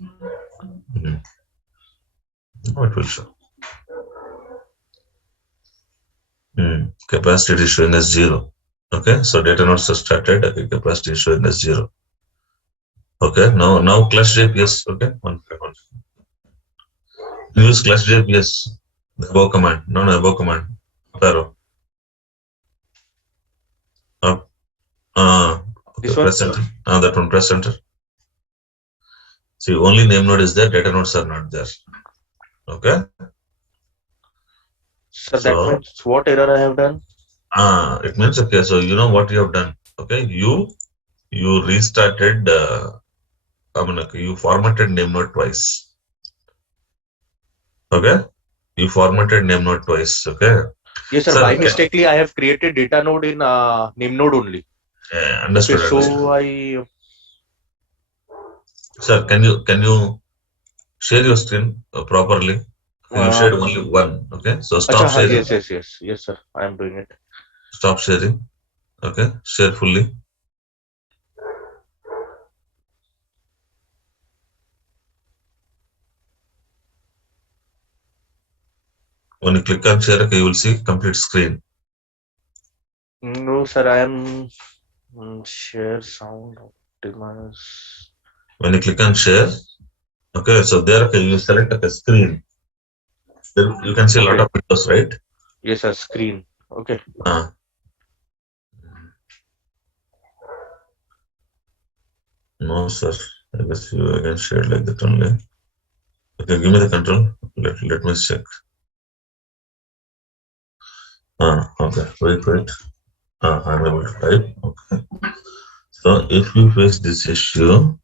Mhm. Oh, it will show. Capacity is showing as 0. Okay, so data nodes are started. Okay, capacity is showing as 0. Okay, now class JPS. Okay, one second. Use class JPS. The above command. No, above command. Up arrow. Up. Okay, This one? press enter. That one, press enter. See, only name node is there, data nodes are not there. Okay, Sir, that so means what error I have done? it means, okay, so you know what you have done. Okay, you restarted. I mean, okay, you formatted name node twice. Okay, you formatted name node twice. Okay, Yes, sir. sir. By mistakenly, I have created data node in name node only. Yeah, Okay, understood, understood. so I. Sir, can you share your screen properly? You Uh, shared only one. Okay, so Acha, stop sharing. yes, yes, yes, yes, sir. I am doing it. Stop sharing. Okay, share fully. When you click on share, okay, you will see complete screen. No, sir. I am share sound optimize. When you click on share, okay, so there, okay, you select the screen. Then you can see a lot Okay. of windows, right? Yes, sir. Screen. Okay. Uh, no, sir. I guess you again shared like that only. Okay, give me the control. Let me check. Okay, wait. I'm able to type. Okay. So if you face this issue,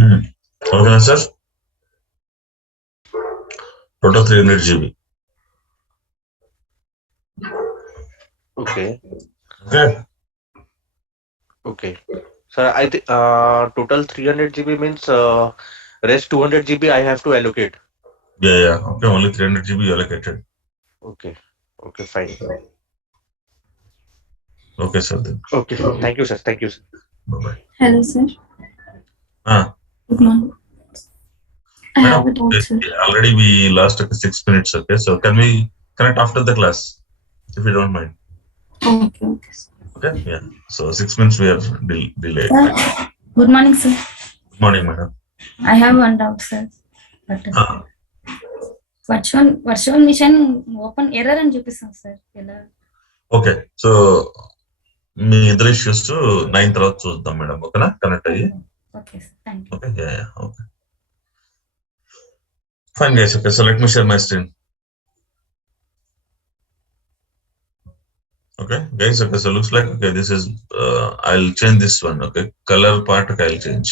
Hmm. Okay, sir. Total 300 GB. Okay. Okay. Okay. So I think total 300 GB means rest 200 GB I have to allocate. Yeah, yeah. Okay, only 300 GB allocated. Okay. Okay, fine. Okay, sir. Then. Okay. Thank you, sir. Thank you, sir. Bye bye. Hello, sir. Ah, Good morning. I madam, have a doubt, sir. already we lost 6 minutes. Okay, so can we connect after the class, if you don't mind? Okay, okay, sir. Okay, yeah. So 6 minutes we are delayed. Sir, good morning, sir. Good morning, madam. I have one doubt, sir. But Ah, virtual machine open error అని చూపిస్తాం sir ఎలా okay so మీ ఇద్దరు issues 9 తర్వాత చూద్దాం madam ఓకేనా connect అయ్యి okay sir thank you okay okay fine guys okay so let me share my screen okay guys okay so looks like okay this is I'll change this one okay color part okay, I'll change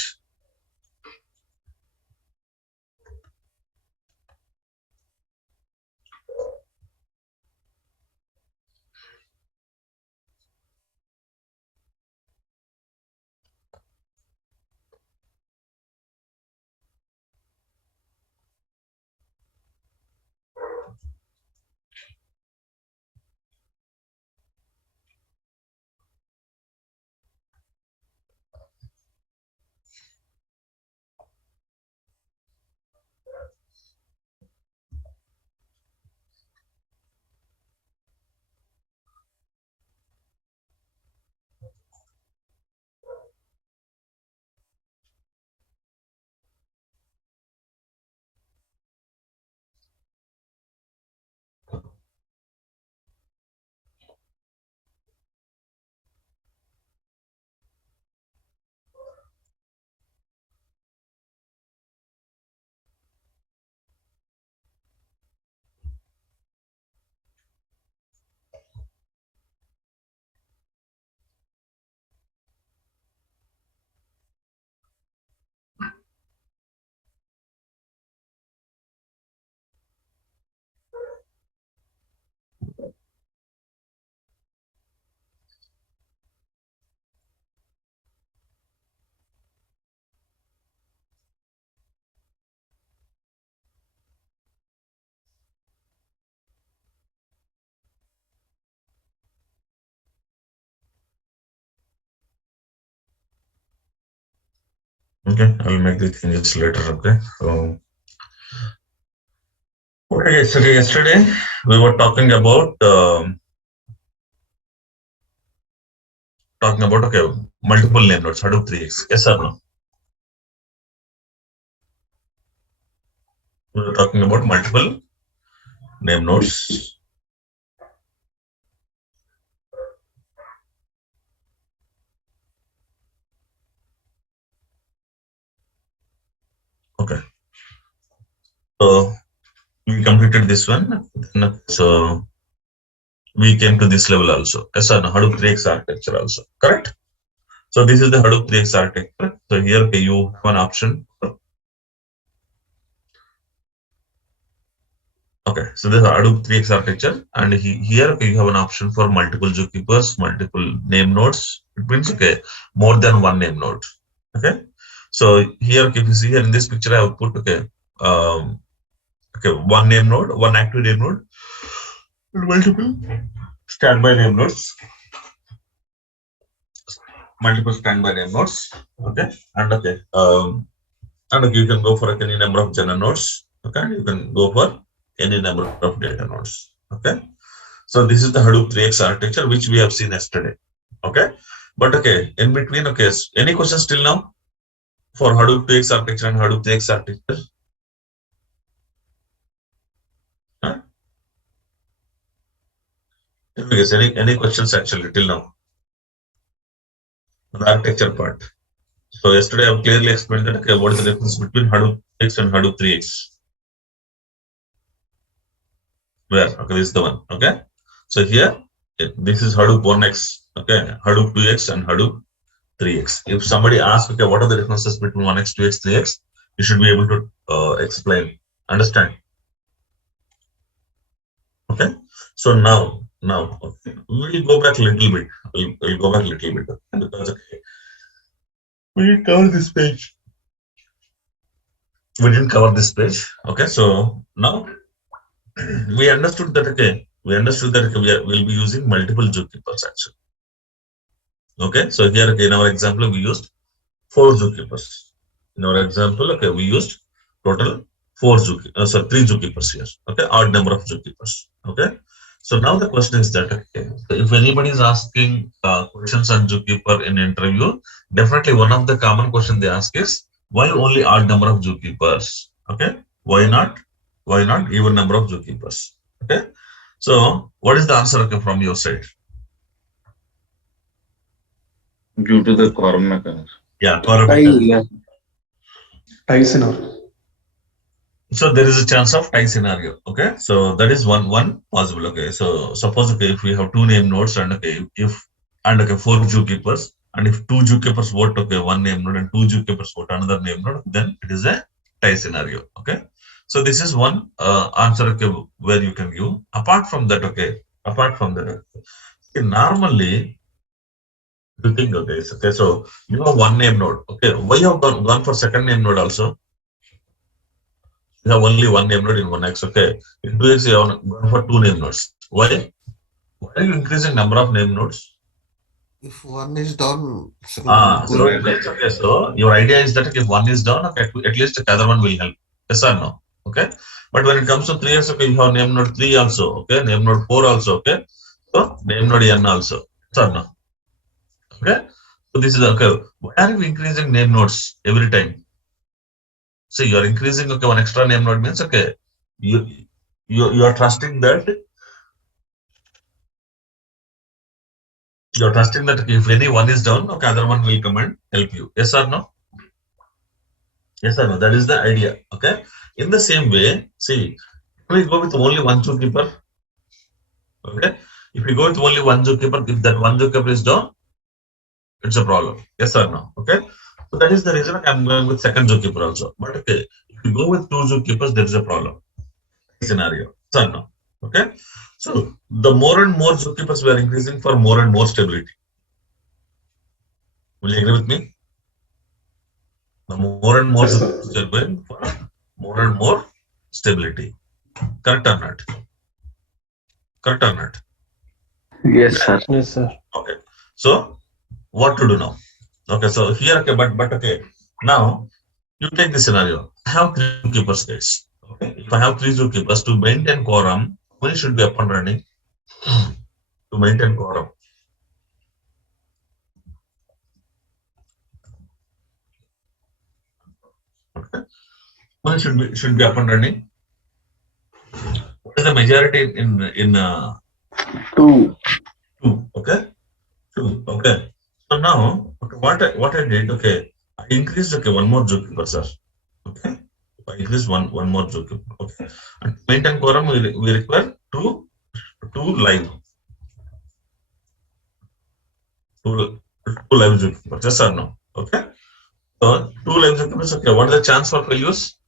okay I'll make the changes later okay so okay guys okay yesterday we were talking about okay multiple name nodes Hadoop 3x yes or no we were talking about multiple name nodes okay so we completed this one then, so we came to this level also yes or no Hadoop 3x architecture also correct so this is the Hadoop 3x architecture so here okay, you have an option okay so this is Hadoop 3x architecture and here okay, you have an option for multiple zookeepers multiple name nodes it means okay more than one name node okay so here okay, if you see here in this picture I have put okay um, okay one name node one active name node and multiple standby name nodes multiple standby name nodes. Okay, and okay, and okay, you can go for any number of general nodes. Okay, you can go for any number of data nodes. Okay, so this is the Hadoop 3x architecture which we have seen yesterday. Okay, but okay, in between, okay, any questions till now for Hadoop 2x architecture and Hadoop 3x architecture? Huh? Yes, any questions actually till now? The architecture part. So yesterday I've clearly explained that okay, what is the difference between Hadoop 3x and Hadoop 3x? Where? Okay, this is the one. Okay. So here, this is Hadoop 1x, okay, Hadoop 2x and Hadoop 3x. If somebody asks, okay, what are the differences between 1x, 2x, 3x, you should be able to explain, understand. Okay. So now, okay, we'll go back a little bit. We'll go back a little bit because okay, we didn't cover this page. We didn't cover this page. Okay. So now we understood that okay, we'll be using multiple zookeepers actually. Okay. So here okay, in our example we used 4 zookeepers. In our example, okay, we used total 3 zookeepers here. Okay, odd number of zookeepers. Okay, so now the question is that okay, so if anybody is asking questions on zookeeper in interview, definitely one of the common question they ask is why only odd number of zookeepers? Okay, why not? Why not even number of zookeepers? Okay, so what is the answer okay, from your side? Due to the quorum mechanism. Yeah, quorum Tie, mechanism. yeah. Ties in our. So there is a chance of tie scenario. Okay, so that is one possible. Okay, so suppose okay if we have 2 name nodes and okay if and okay 4 zookeepers and if 2 zookeepers vote okay one name node and 2 zookeepers vote another name node, then it is a tie scenario. Okay, so this is one answer okay where you can give. Apart from that, okay, normally you think okay, so you have one name node. Okay, why you have gone for second name node also? You have only one name node in 1x. Okay. In 2x, you have gone for 2 name nodes. Why? Why are you increasing number of name nodes? If one is down, second So will okay. So your idea is that if one is down, okay, at least the other one will help. Yes or no? Okay. But when it comes to 3x, okay, you have name node 3 also. Okay. Name node 4 also. Okay. So name node n also. Yes or no? Okay. So this is okay. Why are you increasing name nodes every time? See, you are increasing okay one extra name node means okay. You you are trusting that you're trusting that if any one is down, okay, other one will come and help you. Yes or no? Yes or no? That is the idea. Okay. In the same way, see, we go with only one zookeeper. Okay. If we go with only one zookeeper, if that one zookeeper is down, it's a problem. Yes or no? Okay. So that is the reason I'm going with second zookeeper also. But okay, if you go with 2 zookeepers, there is a problem. Scenario. Yes or no? Okay. So the more and more zookeepers we are increasing for more and more stability. Will you agree with me? The more and more Yes, sir. zookeepers we are going for more and more stability. Correct or not? Correct or not? Yes, sir. Yes, sir. Okay. So what to do now? Okay. So here, okay, but okay. Now you take this scenario. I have 3 zookeepers, guys. Okay. If I have 3 zookeepers to maintain quorum, how many should be up and running to maintain quorum? Okay. How many should be up and running? What is the majority in 2. 2? Okay. 2. Okay. So now, okay, what I did, okay, I increased okay one more zookeeper, sir. Okay, I increased one more zookeeper. Okay, and to maintain quorum, we require two live two live zookeepers. Yes or no? Okay, so 2 live zookeepers. Okay, what is the chance for failures?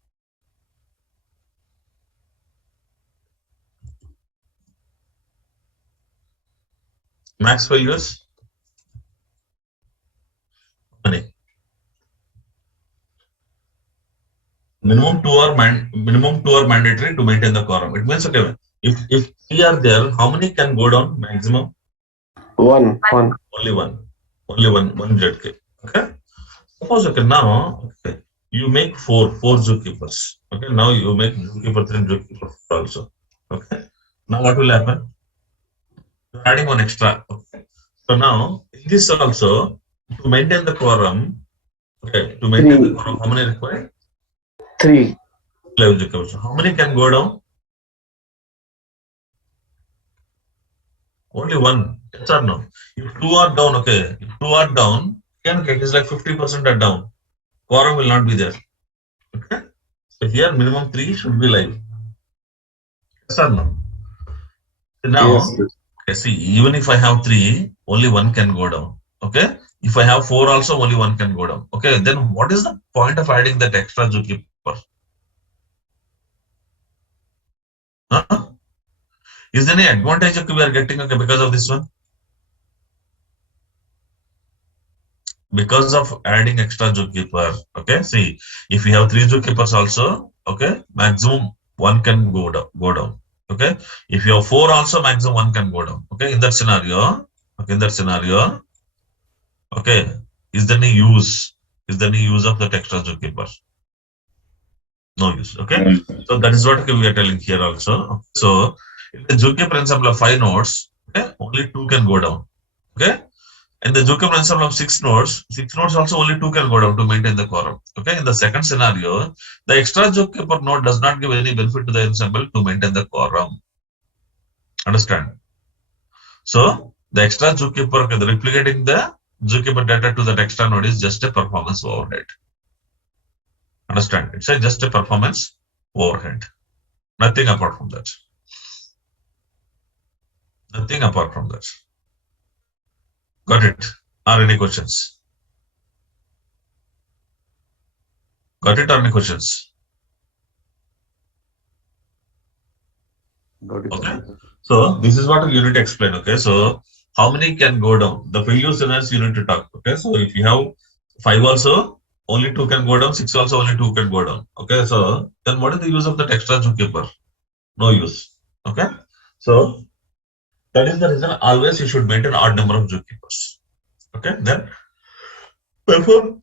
Max failures? How many? Minimum two are mandatory to maintain the quorum. It means okay, if 3 are there, how many can go down maximum? One. Only one. Only one ZK. Okay. Suppose okay now okay, you make four zookeepers. Okay, now you make zookeeper 3 and zookeeper 4 also. Okay. Now what will happen? You're adding one extra. Okay. So now in this also to maintain the quorum. Okay, to maintain the 3. quorum, how many required? 3. 11 zookeepers. How many can go down? Only one. Yes or no? If two are down, okay. If two are down, again okay, it is like 50% are down. Quorum will not be there. Okay. So here minimum 3 should be live. Yes or no? So now, Yes. okay, see, even if I have 3, only one can go down. Okay. If I have 4 also, only one can go down. Okay. Then what is the point of adding that extra zookeeper? Huh? Is there any advantage okay, we are getting okay, because of this one? Because of adding extra zookeeper. Okay, see, if we have 3 zookeepers also, okay, maximum one can go down. Okay, if you have 4 also, maximum one can go down. Okay, in that scenario, okay, in that scenario, okay, is there any use? Is there any use of that extra zookeeper? No use. Okay, so that is what we are telling here also. So in the zookeeper ensemble of 5 nodes, okay, only 2 can go down. Okay. In the zookeeper ensemble of 6 nodes also only 2 can go down to maintain the quorum. Okay, in the second scenario, the extra zookeeper node does not give any benefit to the ensemble to maintain the quorum. Understand? So the extra zookeeper, okay, the replicating the zookeeper data to that extra node is just a performance overhead. Understand? It's just a performance overhead. Nothing apart from that. Nothing apart from that. Got it? Are any questions? Got it? Or any questions? Got it, Okay. sir. So this is what you need to explain. Okay. So how many can go down? The failure scenarios you need to talk. Okay. So if you have 5 also, only 2 can go down. 6 also, only 2 can go down. Okay. So then what is the use of that extra zookeeper? No use. Okay. So that is the reason always you should maintain odd number of zookeepers. Okay. Then perform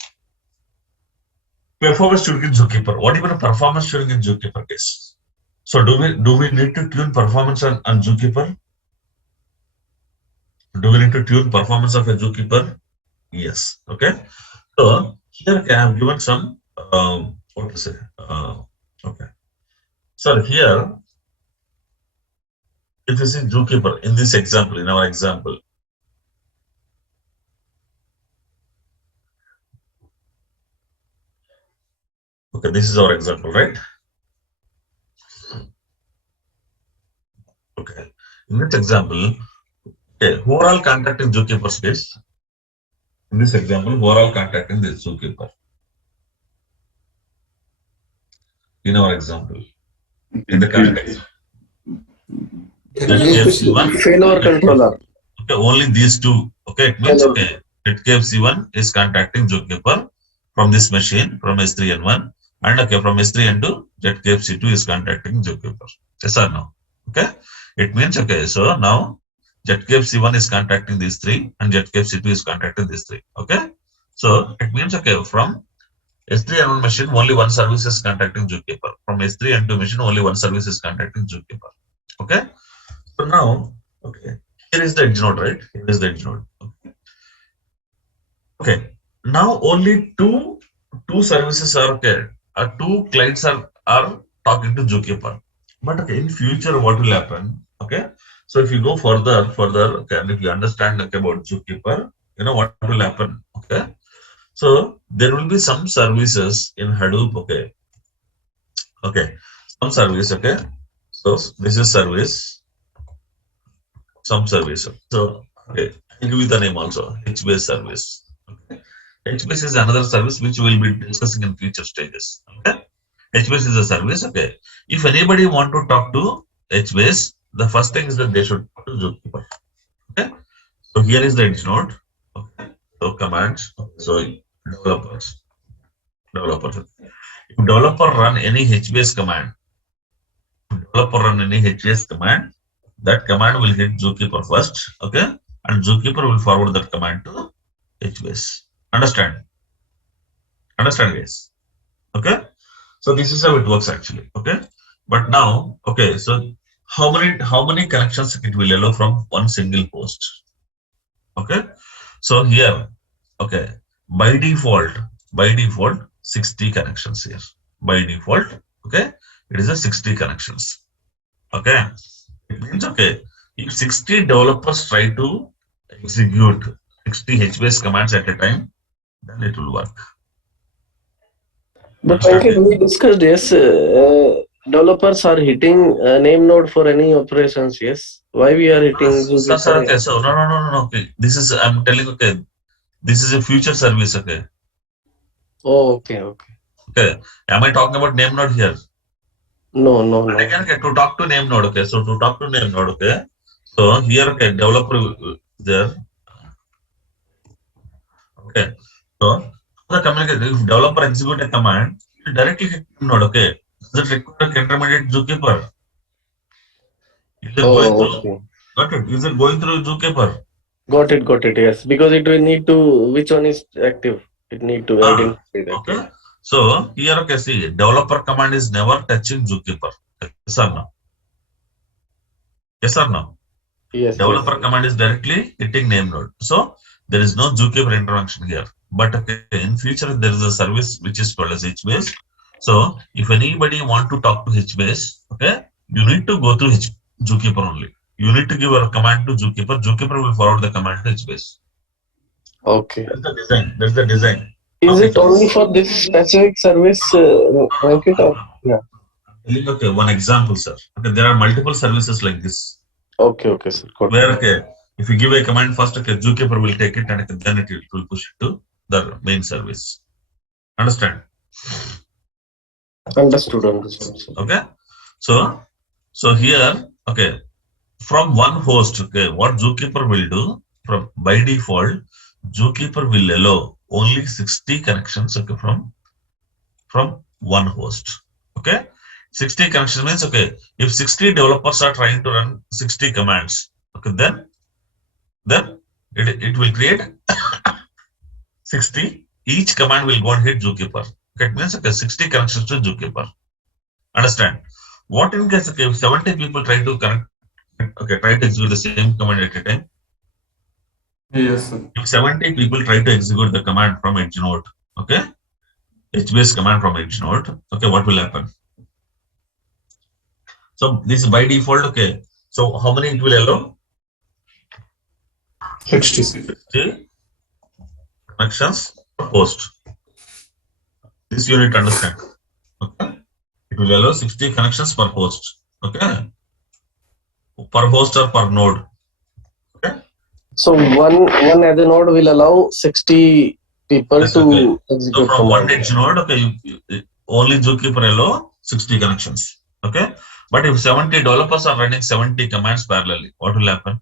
performance tuning in zookeeper. What even a performance tuning in zookeeper case? So do we need to tune performance on zookeeper? Do we need to tune performance of a zookeeper? Yes. Okay. So here I have given some what to say. Okay. So here, if you see zookeeper in this example, in our example, okay, this is our example, right? Okay. In this example, okay, who are all contacting zookeeper space? In this example, who are all contacting this zookeeper? In our example, in the current example, that gives you one. Failover controller. Okay, only these two. Okay, it means okay. It gives C1 is contacting zookeeper from this machine from S3N1, and okay from S3N2 Jetcave C2 is contacting zookeeper. Yes or no? Okay, it means okay. So now Jetcave C1 is contacting these 3, and Jetcave C2 is contacting these 3. Okay, so it means okay from S3N1 machine only one service is contacting zookeeper. From S3N2 machine only one service is contacting zookeeper. Okay, so now okay. Here is the edge node, right? Here is the edge node. Okay. Now only two services are okay. Two clients are talking to zookeeper. But okay, in future, what will happen? Okay. So if you go further, okay, and if you understand okay, about zookeeper, you know what will happen. Okay. So there will be some services in Hadoop. Okay. Okay. Some service. Okay. So this is service. Some service. So okay, I'll give you the name also. HBase service. Okay. HBase is another service which we'll be discussing in future stages. Okay. HBase is a service. Okay. If anybody want to talk to HBase, the first thing is that they should talk to zookeeper. Okay. So here is the edge node. Okay. So commands. So developers. Developers. If developer run any HBase command, that command will hit zookeeper first. Okay. And zookeeper will forward that command to HBase. Understand? Understand, guys? Okay. So this is how it works actually. Okay. But now, okay. So how many connections it will allow from one single host? Okay. So here, okay. By default, 60 connections here. By default, okay. It is a 60 connections. Okay. It means okay. If 60 developers try to execute 60 HBase commands at a time, then it will work. But Understand? Venkat, we discussed, yes, developers are hitting name node for any operations, yes. Why we are hitting Sir, Jupyter? okay. So no. Okay. This is I'm telling. Okay. This is a future service. Okay. Oh, okay. Okay. Am I talking about name node here? No. And again, okay, to talk to name node. Okay. So to talk to name node. Okay. So here, okay, developer there. Okay. So the communicate if developer execute a command, you directly hit name node. Okay. Does it require a intermediate zookeeper? Is it going Oh, through? okay. Got it. Is it going through zookeeper? Got it, yes. Because it will need to, which one is active? It need to Ah. identify that, Okay. yeah. So here, okay, see, developer command is never touching zookeeper. Yes or no? Yes or no? Yes. Developer command is directly hitting name node. So there is no zookeeper intervention here. But okay, in future there is a service which is called as HBase. So if anybody want to talk to HBase, okay, you need to go through zookeeper only. You need to give a command to zookeeper. Zookeeper will forward the command to HBase. Okay. That's the design. That's the design Is of it only HBase. for this specific service, Venkat? Or, yeah. Okay, one example, sir. Okay, there are multiple services like this. Okay, sir. Got Where it. okay, if you give a command first, okay, zookeeper will take it and then it will push it to the main service. Understand? Understood, sir. Okay. So here, okay, from one host, okay, what zookeeper will do from by default, zookeeper will allow only 60 connections, okay, from one host. Okay. 60 connections means okay, if 60 developers are trying to run 60 commands, okay, then it will create 60. Each command will go and hit zookeeper. Okay, it means okay, 60 connections to zookeeper. Understand? What in case okay, if 70 people try to connect, okay, try to execute the same command at a time. Yes, sir. If 70 people try to execute the command from edge node, okay, HBase command from edge node, okay, what will happen? So this is by default, okay. So how many it will allow? 66. 60 connections per host. This you need to understand. Okay. It will allow 60 connections per host. Okay. Per host or per node. Okay. So one other node will allow 60 people Yes, to okay. So execute from one command. edge node, okay, only zookeeper allow 60 connections. Okay. But if 70 developers are running 70 commands parallelly, what will happen?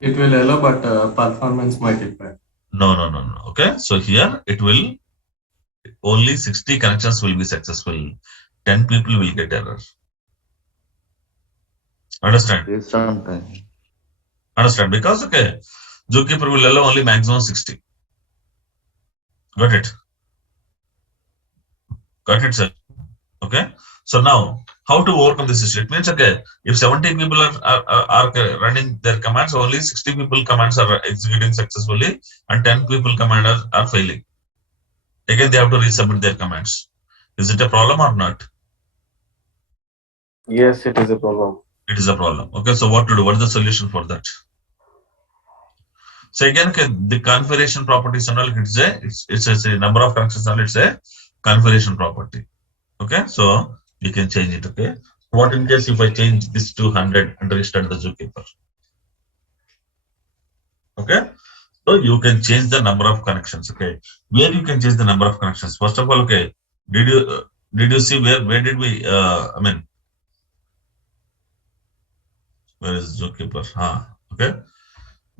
It will allow, but performance might impact. No. Okay. So here it will only 60 connections will be successful. 10 people will get error. Understand? Yes, sometime. Understand? Because okay, zookeeper will allow only maximum 60. Got it? Got it, sir. Okay. So now, how to overcome this issue? It means okay, if 70 people are running their commands, only 60 people commands are executing successfully, and 10 people command are failing. Again, they have to resubmit their commands. Is it a problem or not? Yes, it is a problem. It is a problem. Okay. So what to do? What is the solution for that? So again, okay, the configuration properties and all, it's a number of connections and it's a configuration property. Okay, so you can change it. Okay, what in case if I change this to 100 and restart the zookeeper? Okay, so you can change the number of connections. Okay, where you can change the number of connections? First of all, okay, did you see where did we? I mean, where is zookeeper? Okay.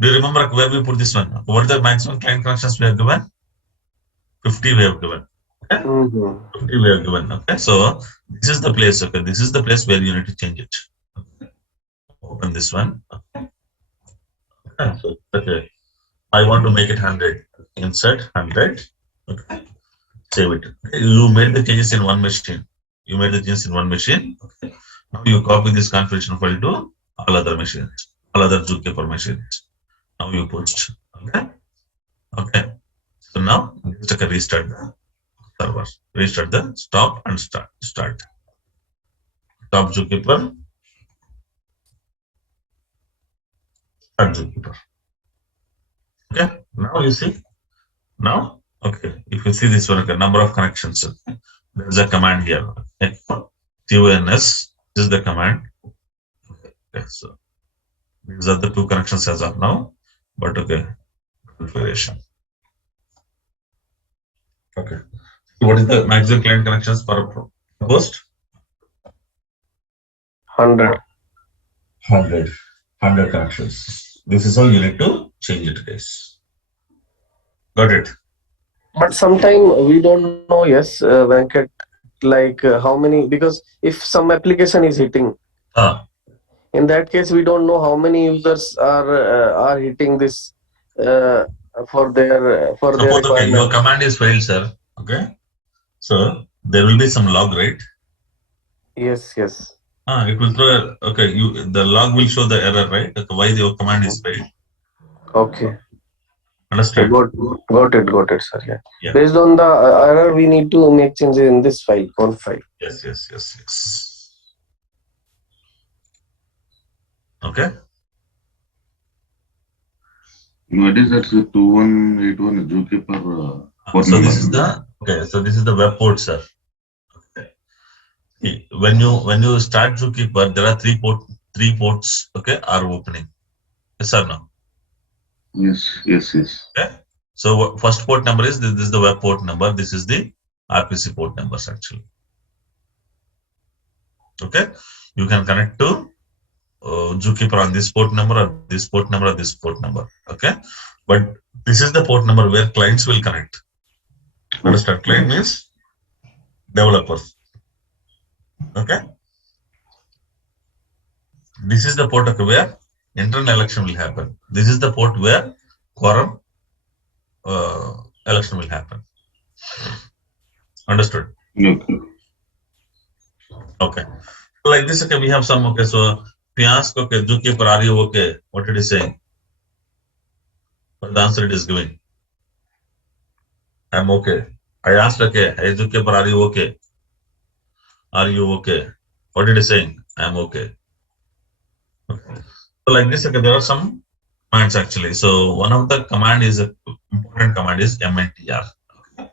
Do you remember where we put this one? What are the maximum client connections we have given? 50 we have given. Okay? 50 we have given. Okay, so this is the place. Okay, this is the place where you need to change it. Okay. Open this one. Okay. So, okay. I want to make it 100. Insert 100. Okay. Save it. Okay. You made the changes in one machine. You made the changes in one machine. Okay. Now you copy this configuration file to all other machines, all other Zookeeper machines. Now you post. Okay. Okay. So now just take a restart the server. Restart the stop and start. Start. Stop Zookeeper. Start Zookeeper. Okay. Now you see. Now, okay. If you see this one, okay, number of connections. There's a command here. Okay. TONS. This is the command. Okay. So these are the two connections as of now. But okay. Configuration. Okay. What is the maximum client connections per host? 100. 100 connections. This is how you need to change it, guys. Got it? But sometimes we don't know, yes, Venkat, like how many, because if some application is hitting, in that case, we don't know how many users are hitting this for their Suppose, okay, requirement. your command is failed, sir. Okay. So there will be some log, right? Yes, yes. It will throw, okay, the log will show the error, right? Okay, why your command is failed. Okay. Understand? Got it, sir. Yeah. Yeah. Based on the error, we need to make changes in this file, conf file. Yes. Okay. What is that 2181 Zookeeper port So number? this is the okay. So this is the web port, sir. Okay. When you start Zookeeper, there are three ports. Okay, are opening. Yes or no? Yes. Okay. So first port number is this is the web port number. This is the RPC port numbers actually. Okay. You can connect to Zookeeper on this port number or this port number or this port number. Okay. But this is the port number where clients will connect. Understand? Client means developers. Okay. This is the port where internal election will happen. This is the port where quorum election will happen. Understood? Okay. Okay. Like this, okay, we have some, okay, so if you ask, okay, Zookeeper, are you okay? What it is saying? What the answer it is giving? I'm okay. I asked, okay, hey, Zookeeper, are you okay? Are you okay? What it is saying? I'm okay. Okay. So like this, okay, there are some commands actually. So one of the command is a important command is mntr. Okay.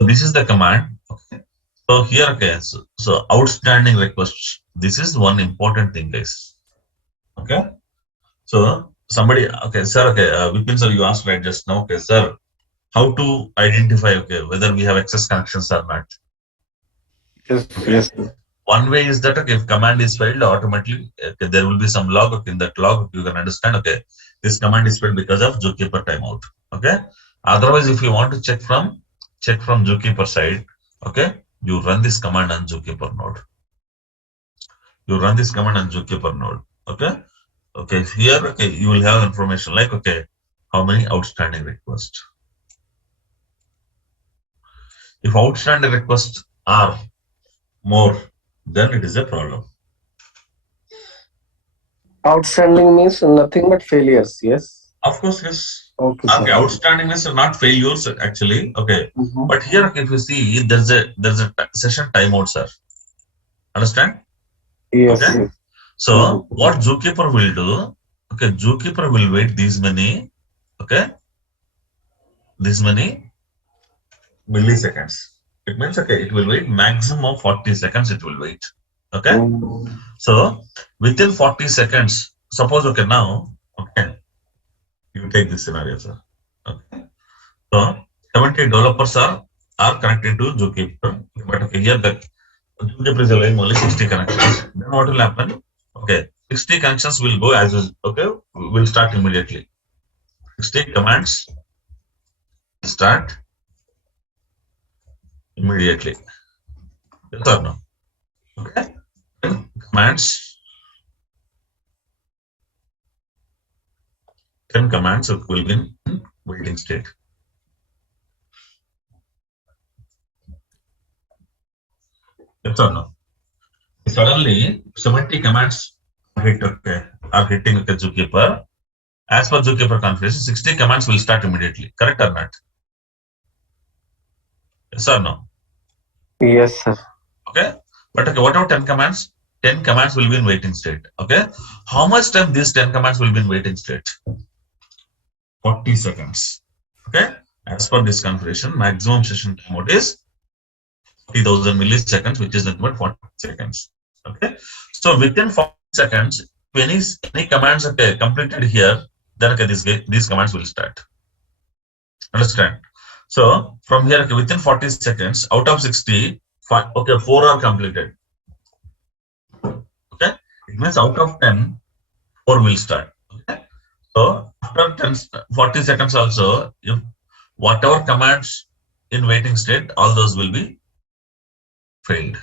So this is the command. Okay. So here, okay, so outstanding requests. This is one important thing, guys. Okay. So somebody, okay, sir, okay, Vipin sir, you asked right just now, okay, sir, how to identify, okay, whether we have access connections or not. Yes. One way is that, okay, if command is failed, automatically, okay, there will be some log. Okay, in that log, you can understand, okay, this command is failed because of Zookeeper timeout. Okay. Otherwise, if you want to check from Zookeeper side, okay, you run this command on Zookeeper node. Okay. Okay. Here, okay, you will have information like, okay, how many outstanding requests. If outstanding requests are more, then it is a problem. Outstanding means nothing but failures. Yes. Of course, yes. Okay. Okay, outstanding is not failures actually. Okay, but here if you see there's a session timeout, sir. Understand? Yes. Okay. Yes. So what Zookeeper will do? Okay, Zookeeper will wait these many. Okay, these many milliseconds. It means, okay, it will wait maximum 40 seconds. It will wait. Okay. So within 40 seconds, suppose, okay, now, okay, you take this scenario, sir. Okay. So 70 developers are connected to Zookeeper, but okay, here the Zookeeper is allowing only 60 connections. Then what will happen? Okay, 60 connections will go as is. Okay, will start immediately. 60 commands start immediately. Yes or no? Okay. Commands 10 10 commands will be in waiting state. Yes or no? Suddenly 70 commands are hitting zookeeper. As per zookeeper configuration, 60 commands will start immediately. Correct or not? Yes or no? Yes, sir. Okay. But okay, what about 10 commands? 10 commands will be in waiting state. Okay. How much time these 10 commands will be in waiting state? 40 seconds. Okay. As per this configuration, maximum session time mode is 40,000 milliseconds, which is nothing but 40 seconds. Okay. So within 40 seconds, if any commands are completed here, then okay, these commands will start. Understand? So from here, okay, within 40 seconds, out of 60, 4 are completed. Okay. It means out of 10, 4 will start. Okay. So after 40 seconds also, if whatever commands in waiting state, all those will be failed.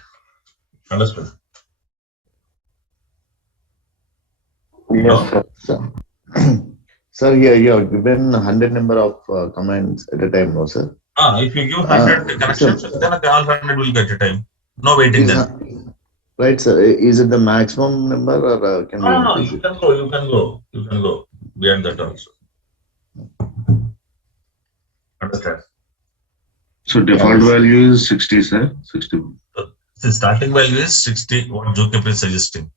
Understood? Yes, No? sir. Sir, here you have given 100 number of commands at a time, no, sir? If you give 100 Sir, connections, then all 100 will get a time. No waiting is then. right, sir. Is it the maximum number or can we No, increase you it? can go, you can go beyond that also. Understand? So default value is 60, sir. 60. The starting value is 60, what Zookeeper is suggesting.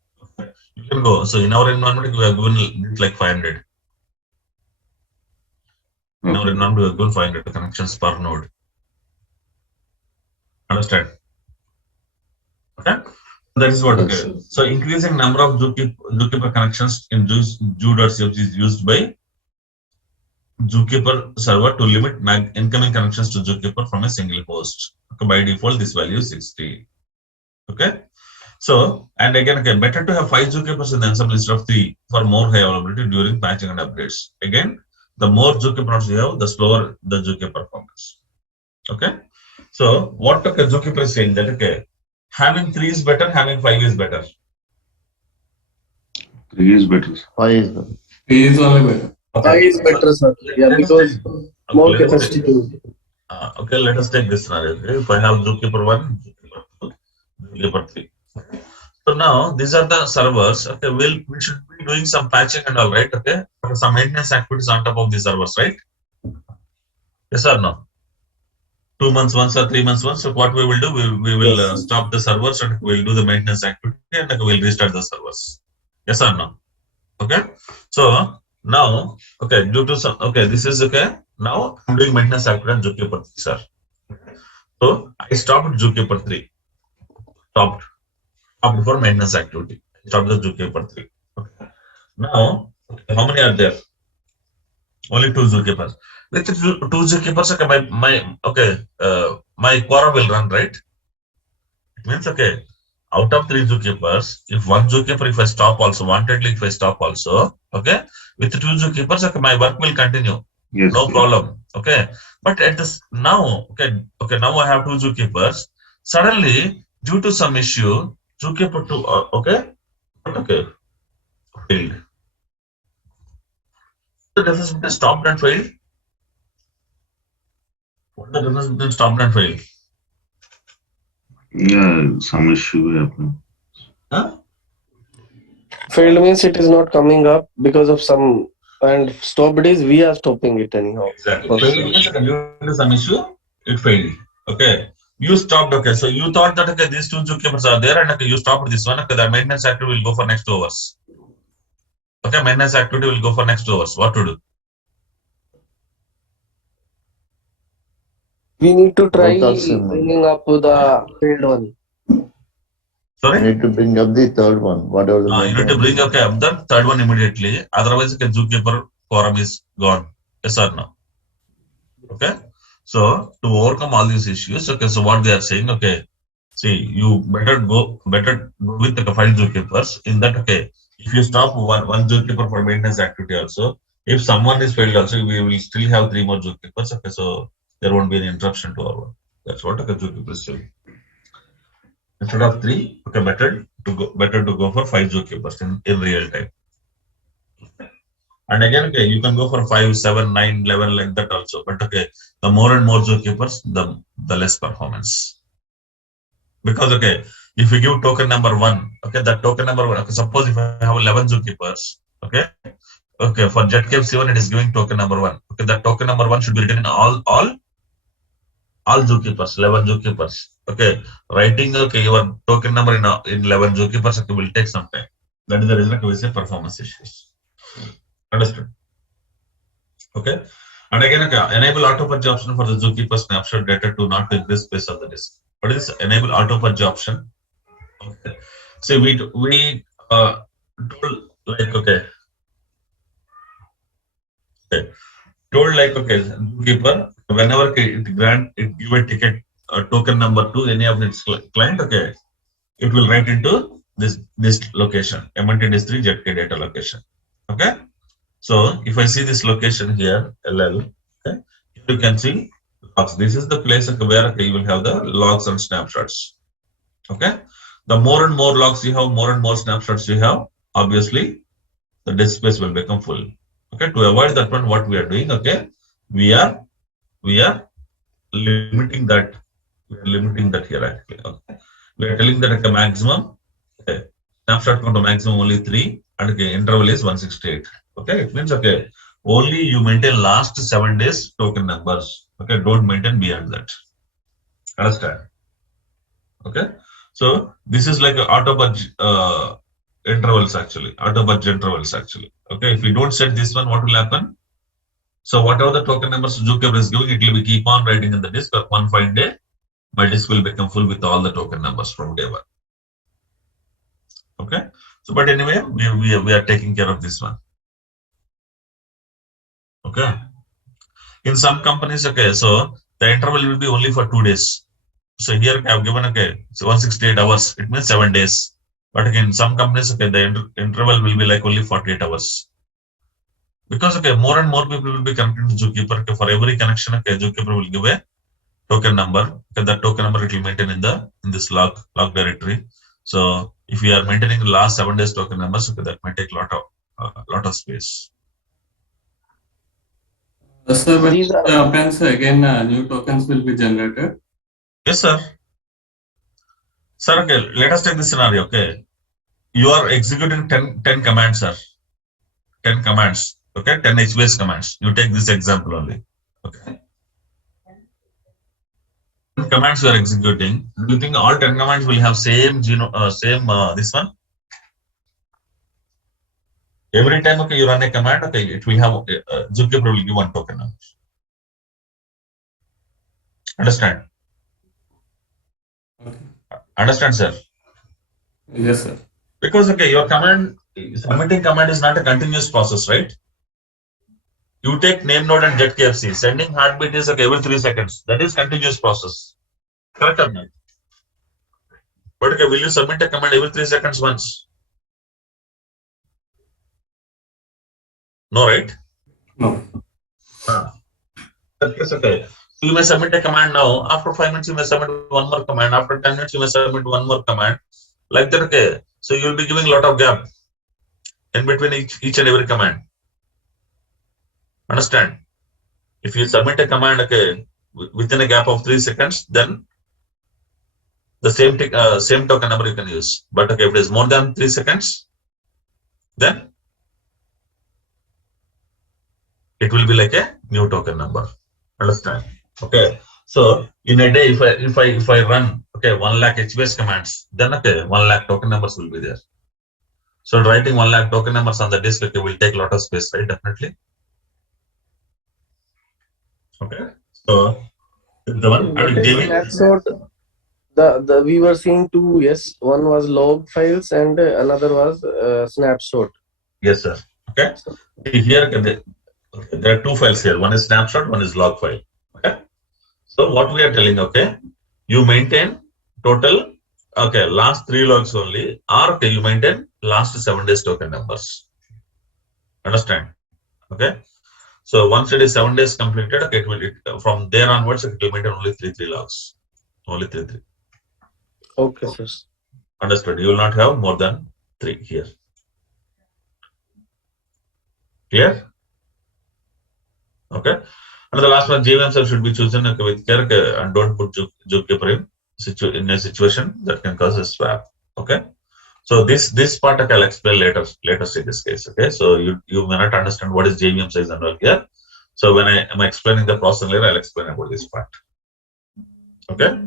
You can go. So in our environment, we have given it like 500. In our Okay. environment, we have given 500 connections per node. Understand? Okay? That is what, Yes. okay. So increasing number of Zookeeper connections in Zoo.ch is used by Zookeeper server to limit incoming connections to Zookeeper from a single host. Okay, by default, this value is 60. Okay. So, and again, okay, better to have 5 zookeepers in the ensemble instead of 3 for more high availability during patching and upgrades. Again, the more zookeepers you have, the slower the zookeeper performance. Okay. So, what okay, zookeeper is saying that okay, having 3 is better, having 5 is better. 3 is better. 5 is better. 3 is only better. Five is better, sir. Yeah, because more capacity to. Okay, let us take this scenario. Okay? If I have zookeeper 1, zookeeper 2, zookeeper 3. So now these are the servers. Okay, we should be doing some patching and all, right? Okay, some maintenance activities on top of the servers, right? Yes or no? 2 months once or 3 months once. So what we will do, we will Yes. stop the servers and we'll do the maintenance activity and we'll restart the servers. Yes or no? Okay. So now, okay, due to some, okay, this is okay. Now I'm doing maintenance activity on Zookeeper 3, sir. So I stopped Zookeeper 3. Stopped for maintenance activity. Stop the Zookeeper 3. Okay. Now, okay, how many are there? Only 2 zookeepers. With 2 zookeepers, okay, my quorum will run, right? It means okay, out of 3 zookeepers, if one zookeeper, if I stop also, wantedly if I stop also, okay, with 2 zookeepers, okay, my work will continue. Yes. No problem. Okay. But at this now, now I have 2 zookeepers. Suddenly, due to some issue, zookeeper 2, failed. The difference between stopped and failed? What the difference between stopped and failed? Yeah, some issue happened. Huh? Failed means it is not coming up because of some, and stopped is we are stopping it anyhow. Exactly. For Failed sure. means okay, due to some issue, it failed. Okay. You stopped, okay. So you thought that okay, these 2 zookeepers are there and okay, you stopped this one. Okay, the maintenance activity will go for next 2 hours. Okay, maintenance activity will go for next 2 hours. What to do? We need to try Both are same. bringing up the failed one. I Sorry? need to bring up the third one, whatever the You need to bring okay, up the third one immediately. Otherwise, okay, zookeeper quorum is gone. Yes or no? Okay. So to overcome all these issues, okay, so what they are saying, okay, see, you better go with the 5 zookeepers. In that, okay, if you stop one zookeeper for maintenance activity also, if someone is failed also, we will still have 3 more zookeepers. Okay, so there won't be any interruption to our work. That's what okay, zookeepers say. Instead of 3, okay, better to go for 5 zookeepers in real time. And again, okay, you can go for 5, 7, 9, 11 like that also. But okay, the more and more zookeepers, the less performance. Because okay, if you give token number 1, okay, that token number 1, okay, suppose if I have 11 zookeepers, okay, for ZKF7 it is giving token number 1. Okay, that token number 1 should be written in all zookeepers, 11 zookeepers. Okay, writing okay your token number in 11 zookeepers okay, will take some time. That is the reason we say performance issues. Understood? Okay. And again, okay, enable auto purge option for the zookeeper snapshot data to not increase space on the disk. What is this? Enable auto purge option? Okay. See, we told like okay, told like okay, zookeeper whenever it give a ticket token number to any of its client, okay, it will write into this location, MNT-3 ZK data location. Okay. So if I see this location here, LL, okay, you can see logs. This is the place where okay, you will have the logs and snapshots. Okay. The more and more logs you have, more and more snapshots you have, obviously the disk space will become full. Okay. To avoid that one, what we are doing, okay, we are limiting that. We are limiting that here actually. Okay. We are telling that a maximum okay, snapshot count maximum only 3 and okay, interval is 168. Okay, it means okay, only you maintain last 7 days token numbers. Okay, don't maintain beyond that. Understand? Okay, so this is like a auto budge intervals actually, auto budge intervals actually. Okay, if you don't set this one, what will happen? So whatever the token numbers Zookeeper is giving, it will be keep on writing in the disk. But one fine day, my disk will become full with all the token numbers from day 1. Okay, so but anyway, we are taking care of this one. Okay, in some companies, okay, so the interval will be only for 2 days. So here I have given okay, so 168 hours, it means 7 days. But again, in some companies, okay, the interval will be like only 48 hours. Because okay, more and more people will be connected to Zookeeper. Okay, for every connection, okay, Zookeeper will give a token number. Okay, that token number it will maintain in this log directory. So if we are maintaining the last 7 days token numbers, okay, that might take lot of space. Sir, So when these it are happens again, new tokens will be generated. Yes, sir. Sir, okay, let us take this scenario. Okay, you are executing 10 commands, sir. 10 commands. Okay, 10 HBase commands. You take this example only. Okay, 10 commands you are executing. Do you think all 10 commands will have same this one? Every time okay, you run a command, okay, it will have Zookeeper will give one token. Understand? Okay. Understand, sir? Yes, sir. Because okay, your submitting command is not a continuous process, right? You take name node and get KFC. Sending heartbeat is okay every 3 seconds. That is continuous process. Correct or not? But okay, will you submit a command every 3 seconds once? No, right? No. That is okay. So you may submit a command now. After 5 minutes, you may submit one more command. After 10 minutes, you may submit one more command. Like that, okay. So you will be giving a lot of gap in between each and every command. Understand? If you submit a command, okay, within a gap of 3 seconds, then the same token number you can use. But okay, if it is more than 3 seconds, then it will be like a new token number. Understand? Okay. So in a day, if I run okay 1 lakh HBase commands, then okay 1 lakh token numbers will be there. So writing 1 lakh token numbers on the disk okay, will take a lot of space, right? Definitely. Okay. So the one what and is giving snapshot? The we were seeing two. Yes, one was log files and another was snapshot. yes, sir. Okay. Here okay, there are 2 files here. One is snapshot, one is log file. Okay. So what we are telling, okay, you maintain total, okay, last 3 logs only, or okay, you maintain last 7 days token numbers. Understand? Okay. So once it is 7 days completed, okay, from there onwards, it will maintain only 3 logs. Only 3. Okay, sir. Understood? You will not have more than 3 here. Clear? Okay. And the last one, JVM cell should be chosen with care and don't put zookeeper in a situation that can cause a swap. Okay. So this part I'll explain later in this case. Okay. So you may not understand what is JVM size and all here. So when I am explaining the process later, I'll explain about this part. Okay.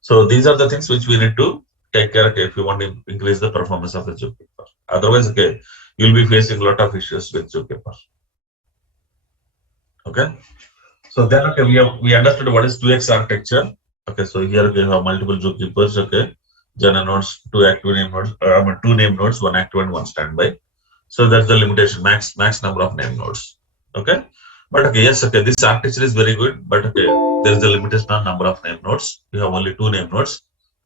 So these are the things which we need to take care of if you want to increase the performance of the zookeeper. Otherwise, okay, you'll be facing a lot of issues with zookeeper. Okay. So then, okay, we understood what is 2x architecture. Okay, so here we have multiple zookeepers. Okay, journal nodes, two active name nodes, two name nodes, one active and one standby. So that's the limitation, max number of name nodes. Okay, but okay, yes, okay, this architecture is very good, but okay, there is a limitation on number of name nodes. You have only two name nodes,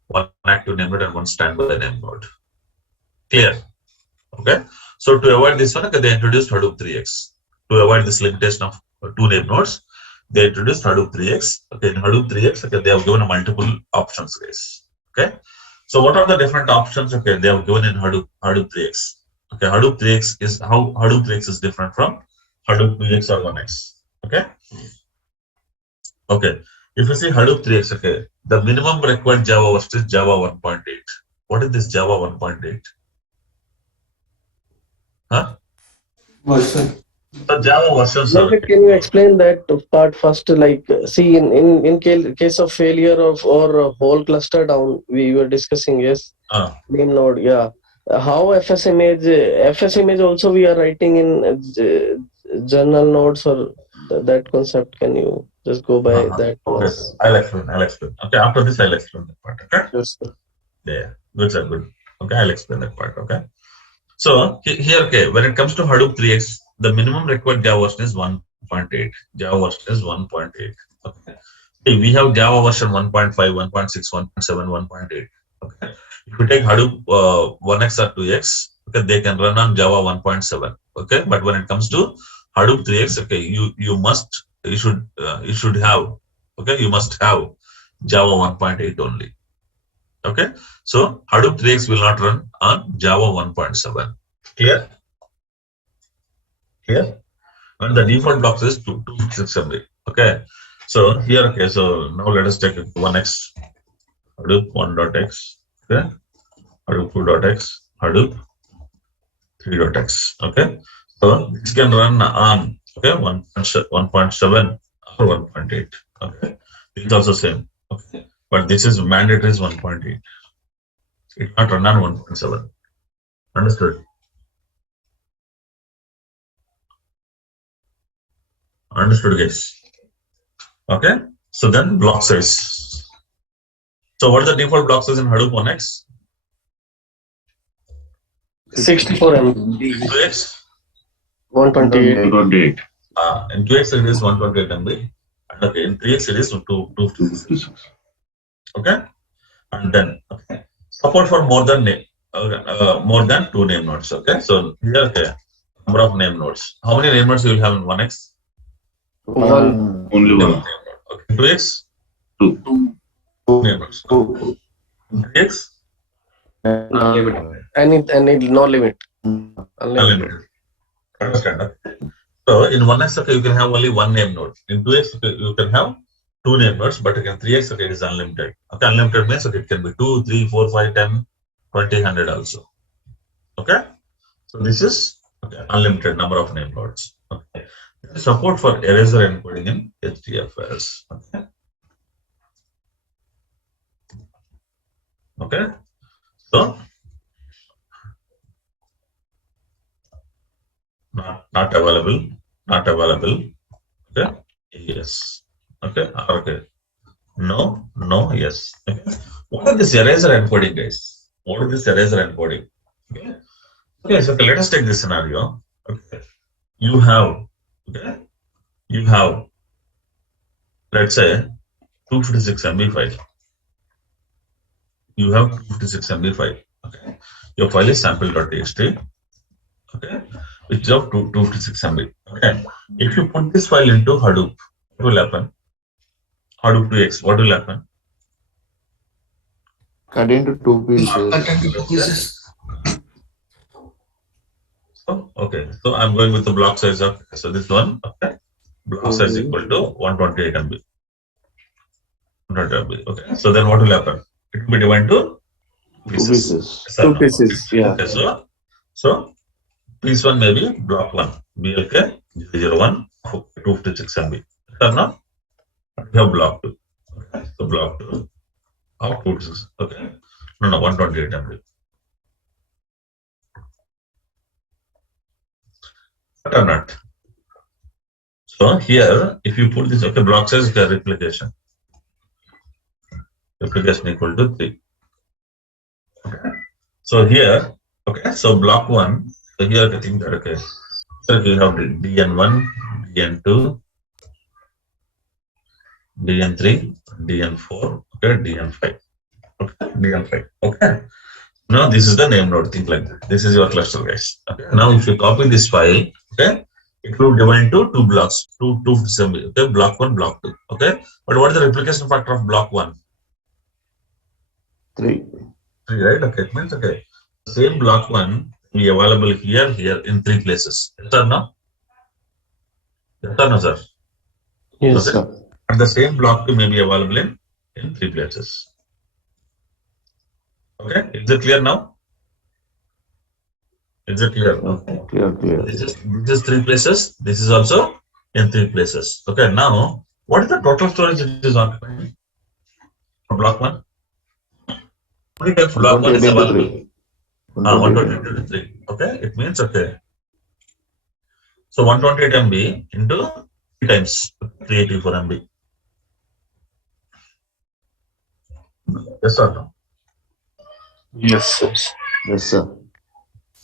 one active name node and one standby name node. Clear? Okay, so to avoid this one, okay, they introduced Hadoop 3x. To avoid this limitation of two name nodes, they introduced Hadoop 3x. Okay, in Hadoop 3x, okay, they have given multiple options, guys. Okay, so what are the different options? Okay, they have given in Hadoop 3x. Okay, Hadoop 3x is how Hadoop 3x is different from Hadoop 2x or 1x. Okay, okay. If you see Hadoop 3x, okay, the minimum required Java version is Java 1.8. What is this Java 1.8? Huh? Version. The Java versions are. Venkat, can you explain that part first? Like, see, in case of failure of or a whole cluster down, we were discussing, yes, name node, yeah. How FS image also we are writing in journal nodes or that concept. Can you just go by that? Okay, I'll explain. Okay, after this I'll explain that part. Okay. Yes, sir. Yeah, good, sir. Good. Okay, I'll explain that part. Okay. So here, okay, when it comes to Hadoop 3x, the minimum required Java version is 1.8. Java version is 1.8. Okay. See, we have Java version 1.5, 1.6, 1.7, 1.8. Okay. If you take Hadoop 1x or 2x, okay, they can run on Java 1.7. Okay. But when it comes to Hadoop 3x, okay, you should have, okay, you must have Java 1.8 only. Okay, so Hadoop 3x will not run on Java 1.7. Clear? Clear? And the default blocks is 256 MB. Okay, so here, okay, so now let us take 1x, Hadoop 1.x, okay, Hadoop 2.x, Hadoop 3.x. Okay, so this can run on, okay, 1.7 or 1.8. Okay, it's also same. Okay, but this is mandatory is 1.8. It can't run on 1.7. Understood? Understood, guys. Okay. So then block size. So what is the default block size in Hadoop 1x? 64 MB, 2x? 128. In 2x it is 128 MB. And okay, in 3x it is 256. Okay. And then okay, support for more than two name nodes. Okay. So here, okay, number of name nodes. How many name nodes you will have in 1x? One. Only one. Okay. 2x? Two. Two name nodes. 3x? And no limit. Unlimited. Understand? Okay. So in 1x, okay, you can have only one name node. In 2x, okay, you can have two name nodes, but again 3x, okay, it is unlimited. Okay, unlimited means okay, it can be 2, 3, 4, 5, 10, 20, 100 also. Okay, so this is okay, unlimited number of name nodes. Okay, support for eraser encoding in HDFS. Okay, okay, so not available, not available. Okay, yes. Okay, okay. No, no, yes. Okay. What is this eraser encoding, guys? What is this eraser encoding? Okay. Okay, so let us take this scenario. Okay. You have, okay, you have, let's say, 256 MB file. You have 256 MB file. Okay. Your file is sample.txt. Okay. Which is of 256 MB. Okay. If you put this file into Hadoop, what will happen? Hadoop 2x, what will happen? Cut into two pieces. Cut into two pieces. So, okay. So I'm going with the block size of, so this one, okay. Block size equal to 128 MB. 100 MB. Okay. So then what will happen? It will be divided to pieces. Yes or Two no? pieces. Yeah. Okay. So piece one may be block one. BLK 001 256 MB. Yes or no? We have block two. Okay. So block two of 256. Okay. No, 128 MB. Or not. So here, if you put this, okay, block size replication. Replication equal to 3. Okay. So here, okay, so block 1, so here I think that, okay, so we have DN1, DN2, DN3, DN4, okay, DN5, okay, DN5, okay. Now this is the name node, think like that. This is your cluster, guys. Okay. Now if you copy this file, okay, it will divide into two blocks, two assembly, okay, block 1, block 2, okay. But what is the replication factor of block 1? 3. 3, right? Okay, it means, okay, same block 1 be available here, in 3 places. Yes or no? Yes or no, sir? Yes. Okay. And the same block 2 may be available in 3 places. Okay, is it clear now? Is it clear? Okay, clear. This is 3 places. This is also in 3 places. Okay, now what is the total storage it is occupying for block 1? How many times block 1 is 128 into available? 3. 128 into 3. Okay, it means, okay. So 128 MB into 3 times 384 MB. Yes or no? Yes. Yes, sir.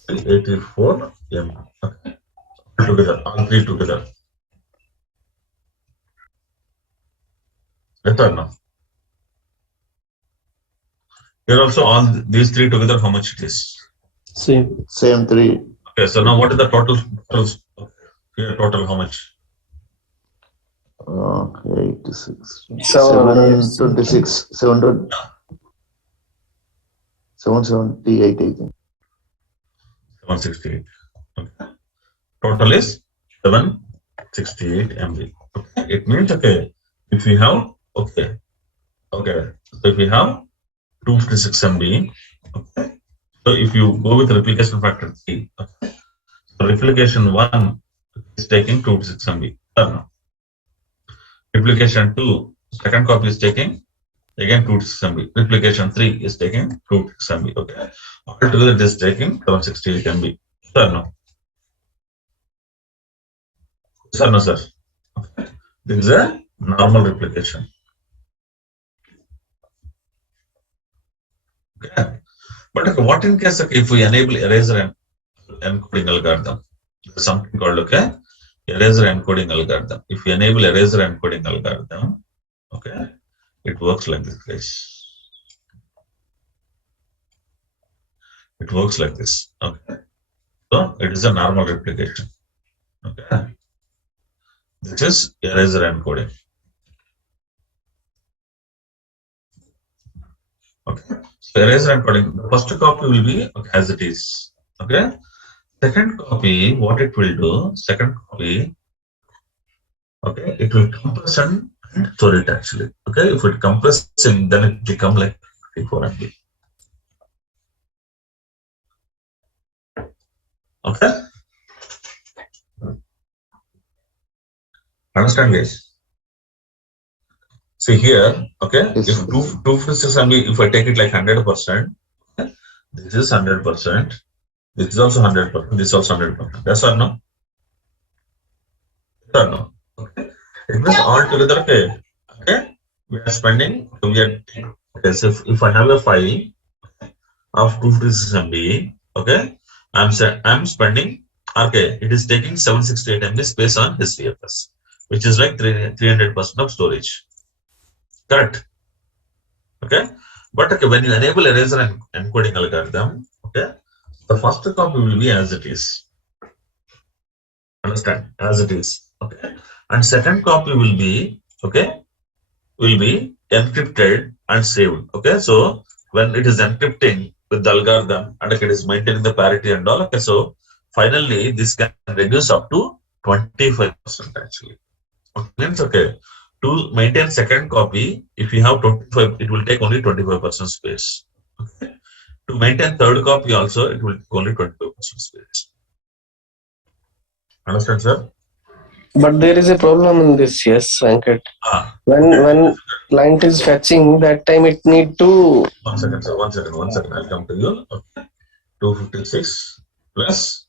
384 MB. Okay. Together, all 3 together. Yes or no? Here also all these 3 together, how much it is? Same. Same 3. Okay, so now what is the total? Here total how much? 86. 726. 728, I think. 768. Okay. Total is 768 MB. Okay. It means, okay, if we have, okay, so if we have 256 MB, okay, so if you go with replication factor 3, okay, so replication 1 is taking 256 MB. No. Replication 2, second copy is taking again 256 MB. Replication 3 is taking 256 MB. Okay. Altogether it is taking 768 MB. Sir, no. Sir, no, sir. Okay. This is a normal replication. Okay. But okay, what in case, okay, if we enable eraser and encoding algorithm, there's something called, okay, eraser encoding algorithm. If we enable eraser encoding algorithm, okay, it works like this, guys. It works like this. Okay. So it is a normal replication. Okay. This is eraser encoding. Okay. So eraser encoding, the first copy will be, okay, as it is. Okay. Second copy, what it will do, second copy, okay, it will compress and store it actually. Okay. If it compressing, then it become like 24 MB. Okay. Understand, guys? See here, okay, Yes, if sir. 256 MB, if I take it like 100%, okay, this is 100%, this is also 100%, this is also 100%. Yes or no? Yes or no? Okay. It means all together, okay, we are spending, we are, okay, so if I have a file of 256 MB, okay, I'm spending, okay, it is taking 768 MB space on HDFS, which is like 300% of storage. Correct. Okay. But okay, when you enable eraser and encoding algorithm, okay, the first copy will be as it is. Understand? As it is. Okay. And second copy will be, okay, will be encrypted and saved. Okay. So when it is encrypting with the algorithm and okay, it is maintaining the parity and all, okay, so finally this can reduce up to 25% actually. Okay, means okay, to maintain second copy, if you have 25, it will take only 25% space. Okay. To maintain third copy also, it will take only 25% space. Understand, sir? But there is a problem in this, yes, Venkat. Okay. When client is fetching, that time it need to. One second, sir. One second. I'll come to you. Okay. 256 plus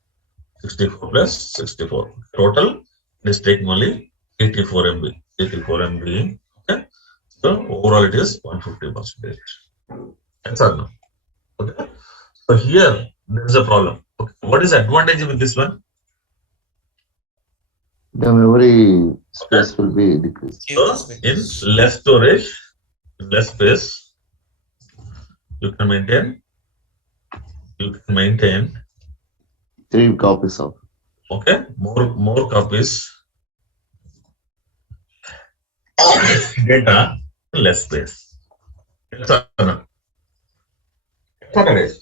64 plus 64. Total is taking only 84 MB. 84 MB. Okay. So overall it is 150%. That's all now. Okay. So here there is a problem. Okay. What is the advantage with this one? The memory space will be decreased. So in less storage, less space, you can maintain 3 copies of. okay more copies data in less space. That's all. That's what it is.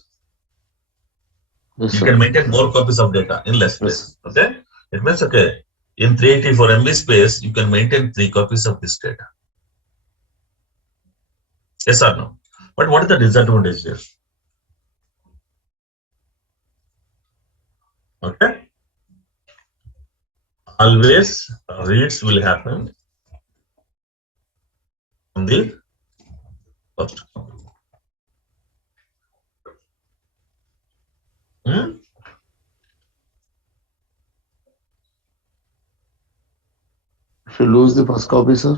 Yes, You sir. can maintain more copies of data in less Yes. space. Okay. It means okay. In 384 MB space, you can maintain 3 copies of this data. Yes or no? But what is the disadvantage here? Okay. Always reads will happen on the first copy. Hmm? If you lose the first copy, sir,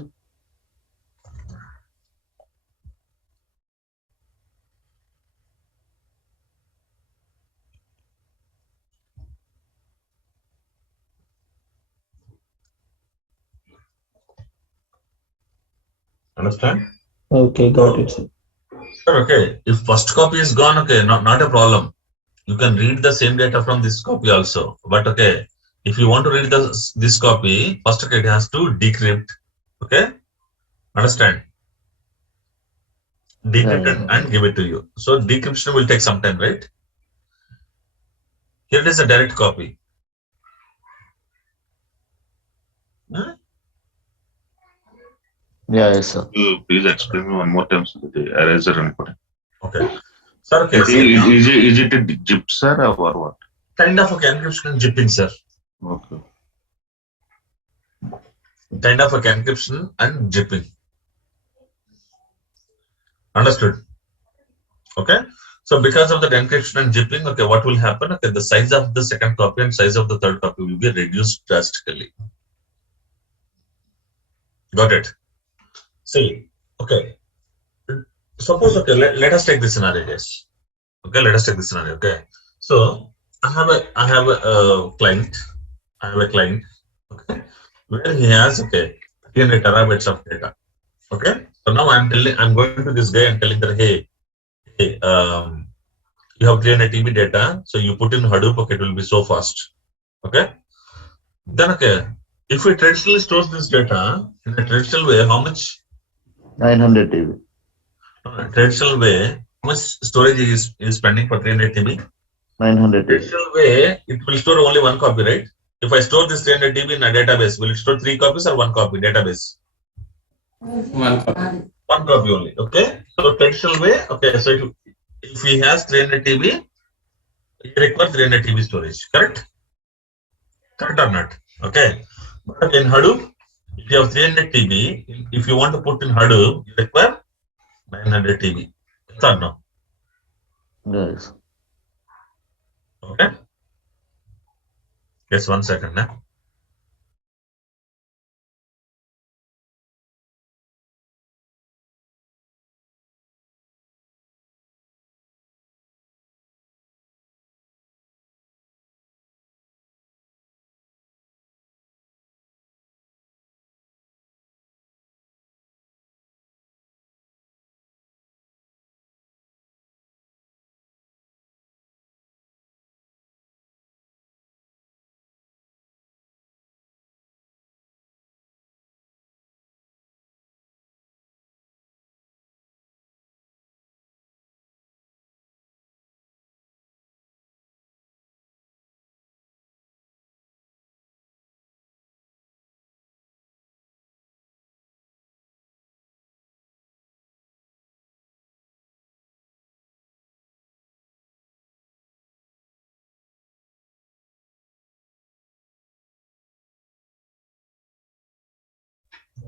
Understand? Okay, got it. Sir, okay. If first copy is gone, okay, not a problem. You can read the same data from this copy also. But okay, if you want to read this copy, first okay, it has to decrypt. Okay, understand? Decrypt and give it to you. So decryption will take some time, right? Here it is a direct copy. Hmm? yes, sir. Please explain me one more time so the eraser and put it. Okay. Sir, okay. Is it a zip, sir, or what? Kind of a encryption and zipping, sir. Okay. Kind of a encryption and zipping. Understood? Okay. So because of the encryption and zipping, okay, what will happen? Okay, the size of the second copy and size of the third copy will be reduced drastically. Got it? See, okay. Suppose, okay, let us take this scenario, guys. Okay, let us take this scenario. Okay. So I have a client. I have a client, okay, where he has okay 300 terabytes of data. Okay. So now I'm going to this guy and telling that hey, you have 300 TB data, so you put in Hadoop, okay, it will be so fast. Okay. Then okay, if we traditionally stores this data in a traditional way, how much 900 TB. traditional way, how much storage is spending for 300 TB? 900 TB. Traditional way, it will store only one copy, right? If I store this 300 TB in a database, will it store 3 copies or 1 copy database? 1 copy. 1 copy only. Okay. So traditional way, okay. So if he has 300 TB, he requires 300 TB storage. Correct? Correct or not? Okay. But in Hadoop, if you have 300 TB, if you want to put in Hadoop, you require 900 TB. Yes or no? Yes. Okay. Just 1 second.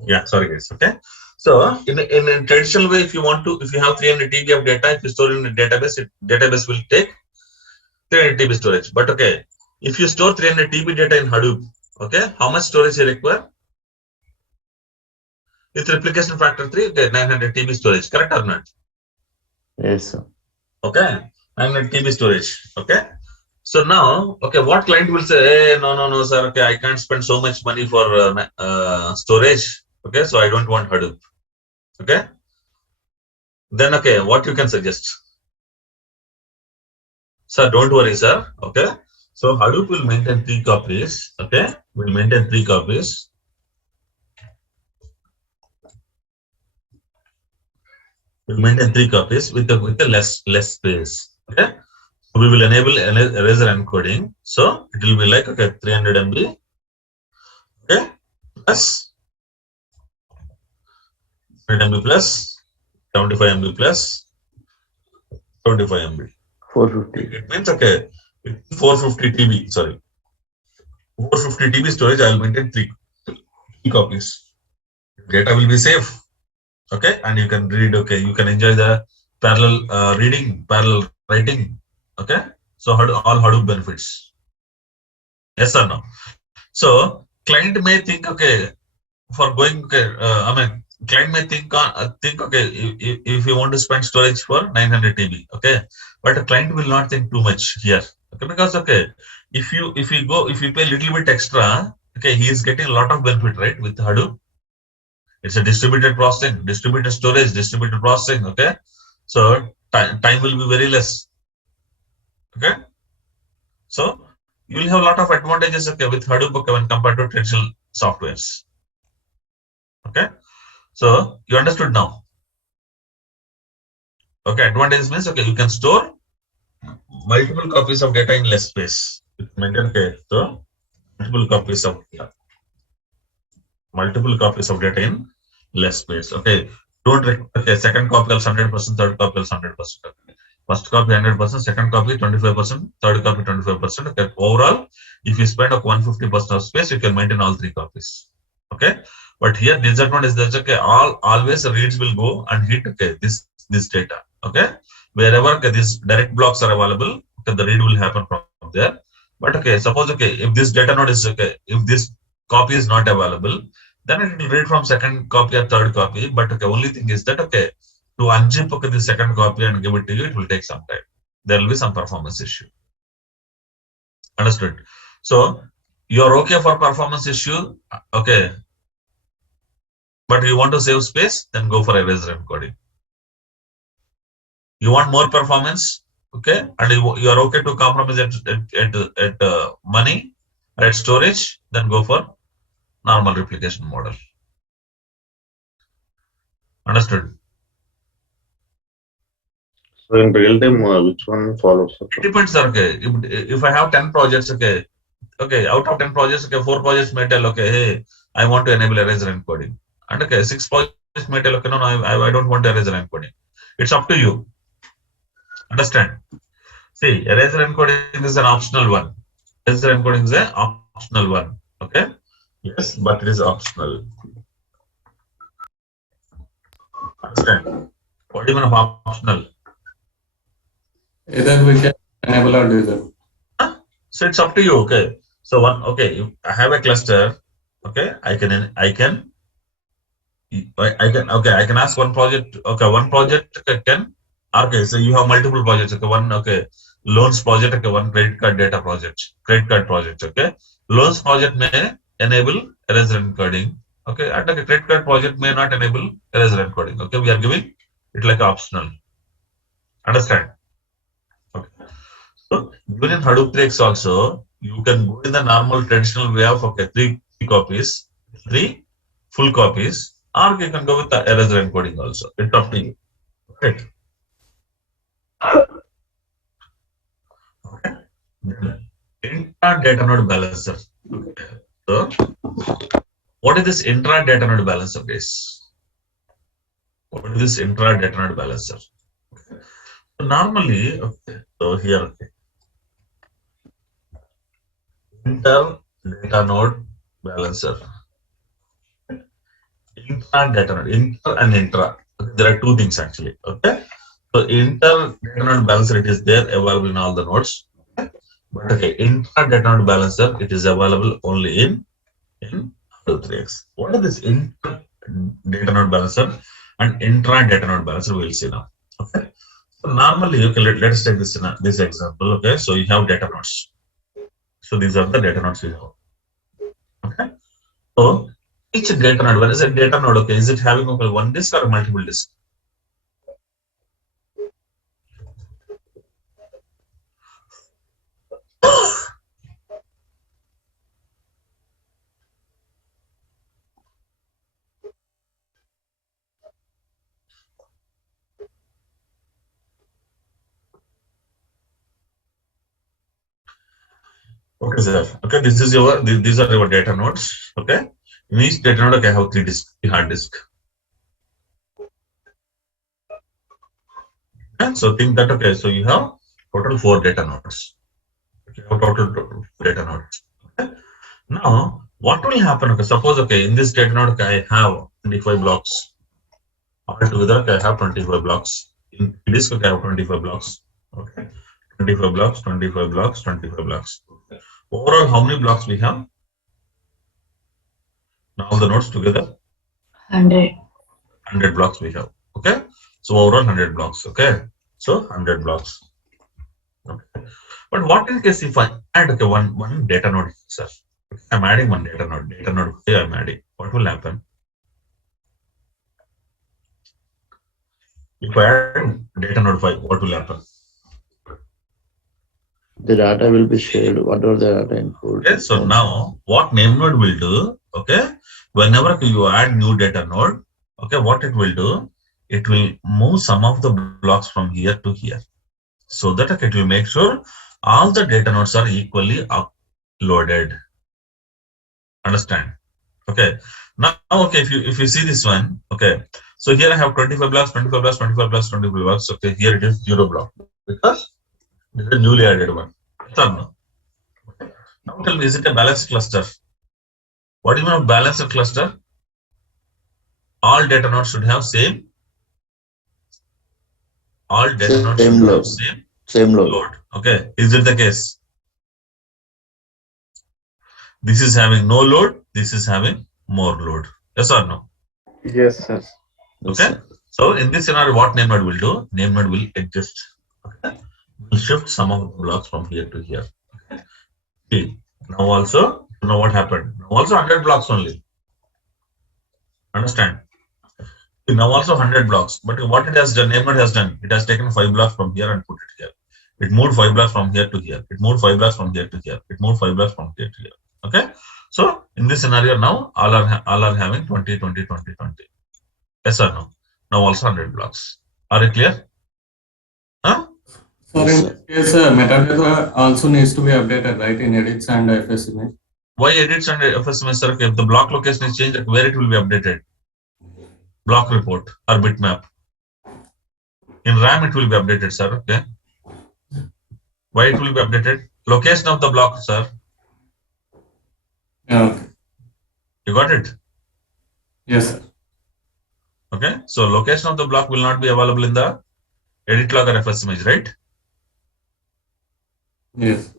Yeah, sorry guys. Okay. So in a traditional way, if you have 300 TB of data, if you store in a database, database will take 300 TB storage. But okay, if you store 300 TB data in Hadoop, okay, how much storage you require? With replication factor 3, okay, 900 TB storage, correct or not? Yes, sir. Okay, 900 TB storage. Okay. So now, okay, what client will say, hey, no, sir, okay, I can't spend so much money for storage. Okay, so I don't want Hadoop. Okay. Then, okay, what you can suggest? Sir, don't worry, sir. Okay. So Hadoop will maintain 3 copies. Okay. Will maintain 3 copies. Will maintain 3 copies with the less space. Okay. We will enable eraser encoding. So it will be like, okay, 300 MB. Okay. Plus 100 MB plus 75 MB plus 25 MB. 450. It means, okay, 450 TB. Sorry. 450 TB storage. I will maintain three copies. Data will be safe. Okay, and you can read. Okay, you can enjoy the parallel reading, parallel writing. Okay, so all Hadoop benefits. Yes or no? So client may think, okay, for going, okay, I mean, client may think, okay, if you want to spend storage for 900 TB, okay, but a client will not think too much here. Okay, because, okay, if you pay a little bit extra, okay, he is getting a lot of benefit, right, with Hadoop. It's a distributed processing, distributed storage, distributed processing. Okay, so time will be very less. Okay, so you will have a lot of advantages. Okay, with Hadoop, okay, when compared to traditional softwares. Okay, so you understood now. Okay, advantages means, okay, you can store multiple copies of data in less space. Maintain, okay, so multiple copies of data in less space. Okay, don't okay, second copy also 100%, third copy also 100%. First copy 100%, second copy 25%, third copy 25%. Okay, overall, if you spend 150% of space, you can maintain all 3 copies. Okay, but here disadvantage is that, okay, always reads will go and hit, okay, this data. Okay, wherever, okay, these direct blocks are available, okay, the read will happen from there. But, okay, suppose, okay, if this data node is, okay, if this copy is not available, then it will read from second copy or third copy. But, okay, only thing is that, okay, to unzip, okay, the second copy and give it to you, it will take some time. There will be some performance issue. Understood? So you are okay for performance issue, okay, but you want to save space, then go for eraser encoding. You want more performance, okay, and you are okay to compromise at money, at storage, then go for normal replication model. Understood? So in real time, which one follows? It depends, okay. If I have 10 projects, okay, out of 10 projects, okay, 4 projects may tell, okay, hey, I want to enable eraser encoding. And, okay, 6 projects may tell, okay, no, I don't want eraser encoding. It's up to you. Understand? See, eraser encoding is an optional one. Eraser encoding is an optional one. Okay? Yes, but it is optional. Understand? What do you mean of optional? Either we can enable or disable. So it's up to you. Okay. So okay, if I have a cluster. Okay, I can I can ask one project. Okay, one project can. Okay, so you have multiple projects. Okay, one, okay, loans project. Okay, one credit card data project. Credit card project. Okay, loans project may enable eraser encoding. Okay, and, okay, credit card project may not enable eraser encoding. Okay, we are giving it like optional. Understand? Okay. So even in Hadoop tricks also, you can go in the normal traditional way of, okay, three copies, 3 full copies, or you can go with the eraser encoding also. It's up to you. Right. Okay. Intra data node balancer. Okay. So what is this intra data node balancer, guys? What is this intra data node balancer? Okay. So normally, okay, so here, okay, inter data node balancer. Intra data node, inter and intra. Okay, there are two things actually. Okay, so inter data node balancer, it is there available in all the nodes. Okay? But okay, intra data node balancer, it is available only in R3X. What is this inter data node balancer and intra data node balancer? We'll see now. Okay, so normally, okay, let's take this example. Okay, so you have data nodes. So these are the data nodes you have. Okay, so each data node, when I say data node, okay, is it having okay, one disk or multiple disk? Okay, sir. Okay, this is these are your data nodes. Okay, in each data node, okay, I have three hard disk. Okay, so think that okay, so you have total 4 data nodes. Okay, total data nodes. Okay. Now, what will happen? Okay, suppose okay, in this data node, okay, I have 25 blocks. Altogether, okay, I have 25 blocks. In disk, okay, I have 25 blocks. Okay, 25 blocks, 25 blocks, 25 blocks. Overall, how many blocks we have? Now the nodes together, 100. 100 blocks we have. Okay, so overall 100 blocks. Okay, so 100 blocks. Okay, but what in case if I add okay one data node, sir? I'm adding one data node. Okay, I'm adding. What will happen if I add data node 5? What will happen? The data will be shared, whatever the data input. Okay, so now what name node will do? Okay, whenever you add new data node, okay, what it will do? It will move some of the blocks from here to here, so that okay, it will make sure all the data nodes are equally uploaded. Understand? Okay. Now, okay, if you see this one, okay, so here I have 25 blocks, 25 blocks, 25 blocks, 25 blocks. Okay, here it is 0 block because this is a newly added one. Yes or no? Now tell me, is it a balanced cluster? What do you mean of balanced cluster? All data nodes should have same. All data nodes Same should have load. same load. load. Okay, is it the case? This is having no load. This is having more load. Yes or no? Yes, sir. Yes, Okay. sir. So in this scenario, what name node will do? Name node will adjust. Okay. Will shift some of the blocks from here to here. Okay. See, now also, now what happened? Now also 100 blocks only. Understand? See, now also 100 blocks. But what it has done, name node has done, it has taken 5 blocks from here and put it here. It moved 5 blocks from here to here. It moved 5 blocks from here to here. It moved 5 blocks from here to here. Okay. So in this scenario now, all are having 20, 20, 20, 20. Yes or no? Now also 100 blocks. Are you clear? Huh? Sir, in this case, metadata also needs to be updated, right, in edits and FS image. Why edits and FSMS, sir? If the block location is changed, where it will be updated? Block report or bitmap. In RAM, it will be updated, sir. Okay. Why it will be updated? Location of the block, sir. Yeah, okay. You got it? Yes, sir. Okay. So location of the block will not be available in the edit log or FS image, right? Yes.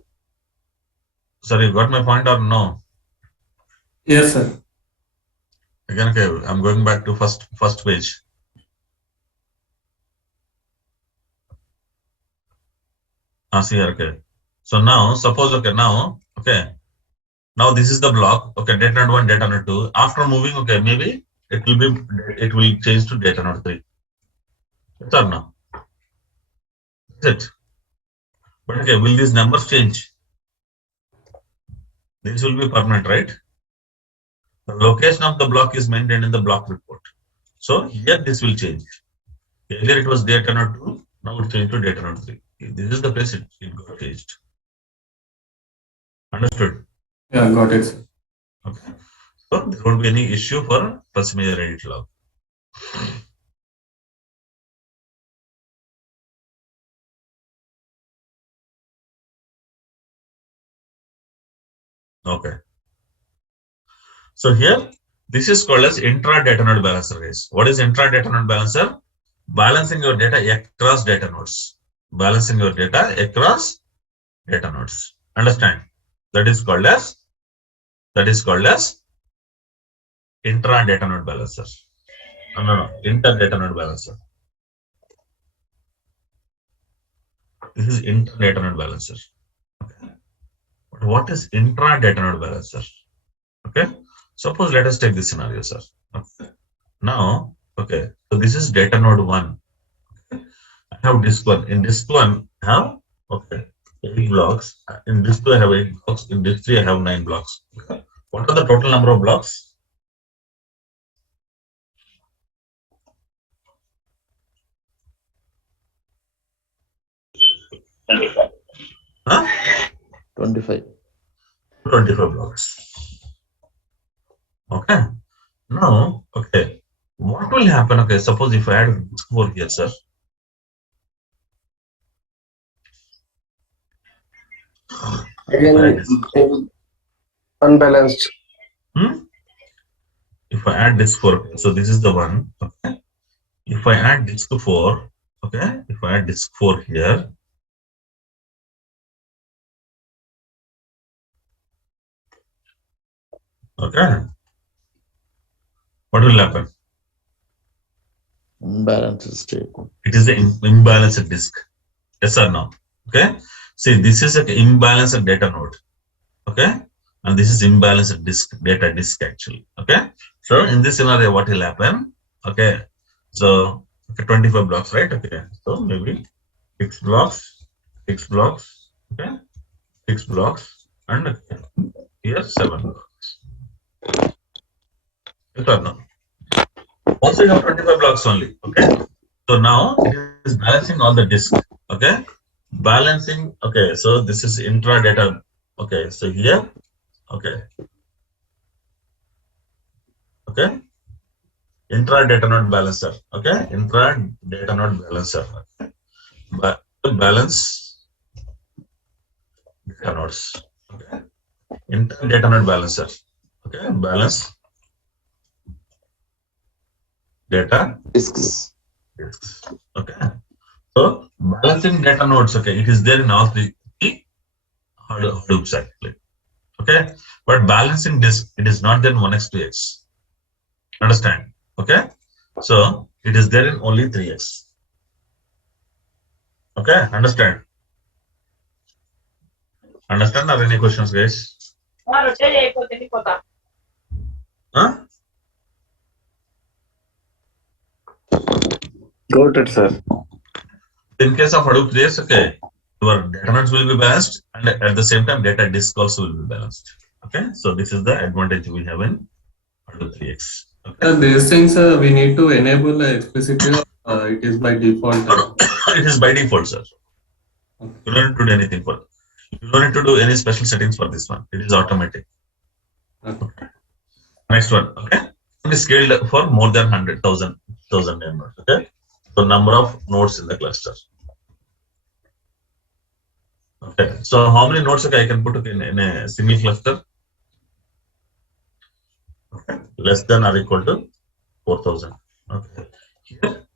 Sir, you got my point or no? Yes, sir. Again, okay, I'm going back to first page. See here, okay. So now, suppose, okay, now, okay. Now this is the block, okay, data node 1, data node 2. After moving, okay, maybe it will change to data node 3. Yes or no? That's it. But okay, will these numbers change? This will be permanent, right? The location of the block is maintained in the block report. So here this will change. Earlier it was data node 2, now it changed to data node 3. This is the place it got changed. Understood? Yeah, got it, sir. Okay. So there won't be any issue for first major edit log. Okay. So here This is called as intra-data node balancer, guys. What is intra-data node balancer? Balancing your data across data nodes. Balancing your data across data nodes. Understand? That is called as intra-data node balancer. No, inter-data node balancer. This is inter-data node balancer. Okay. But what is intra-data node balancer? Okay. Suppose let us take this scenario, sir. Okay. Now, okay. So this is data node 1. Okay. I have disk 1. In disk 1, I have 8 blocks. In disk 2, I have 8 blocks. In disk 3, I have 9 blocks. Okay. What are the total number of blocks? Huh? 25. 25 blocks. Okay. Now, okay. What will happen? Okay. Suppose if I add disk 4 here, sir. Again, unbalanced. If I add disk 4, so this is the one. Okay. If I add disk 4, okay. If I add disk 4 here, okay. What will happen? Unbalanced state. It is the imbalanced disk. Yes or no? Okay. See, this is an imbalanced data node. Okay. And this is imbalanced disk, data disk actually. Okay. So in this scenario, what will happen? Okay. So 25 blocks, right? Okay. So maybe 6 blocks, 6 blocks, okay, 6 blocks, and here 7 blocks. Yes or no? Also, you have 25 blocks only. Okay. So now it is balancing all the disk. Okay. Balancing. Okay. So this is intra data. Okay. So here. Okay. Okay. Intra data node balancer. Okay. Intra data node balancer. Okay. But balance data nodes. Okay. Intra data node balancer. Okay. Balance data Disks. disks. Okay. So balancing data nodes. Okay. It is there in all three Hadoops actually. Okay. But balancing disk, it is not there in 1x, 2x. Understand? Okay. So it is there in only 3x. Okay. Understand? Understand or any questions, guys? Huh? Got it, sir. In case of Hadoop 3x, okay, your data nodes will be balanced and at the same time data disk also will be balanced. Okay. So this is the advantage we have in Hadoop 3x. Okay. These things we need to enable explicitly, or it is by default. It is by default, sir. You don't need to do anything for it. You don't need to do any special settings for this one. It is automatic. Okay. Next one. Okay. It is scaled for more than 100,000 nodes. Okay. So number of nodes in the cluster. Okay. So how many nodes I can put in a single cluster? Okay. Less than or equal to 4,000. Okay. Here.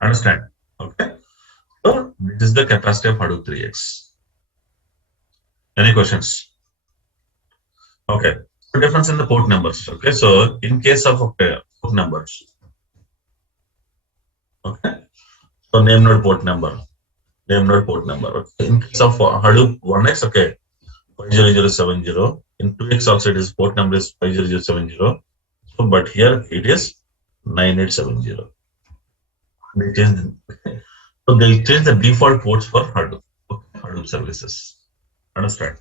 Understand? Okay. So this is the capacity of Hadoop 3x. Any questions? Okay. So difference in the port numbers. Okay. So in case of port numbers. Okay. So name node port number. Name node port number. Okay. In case of Hadoop 1x, okay, 50070. In 2x also it is port number is 50070. So but here it is 9870. They change. So they'll change the default ports for Hadoop. Okay. Hadoop services. Understand?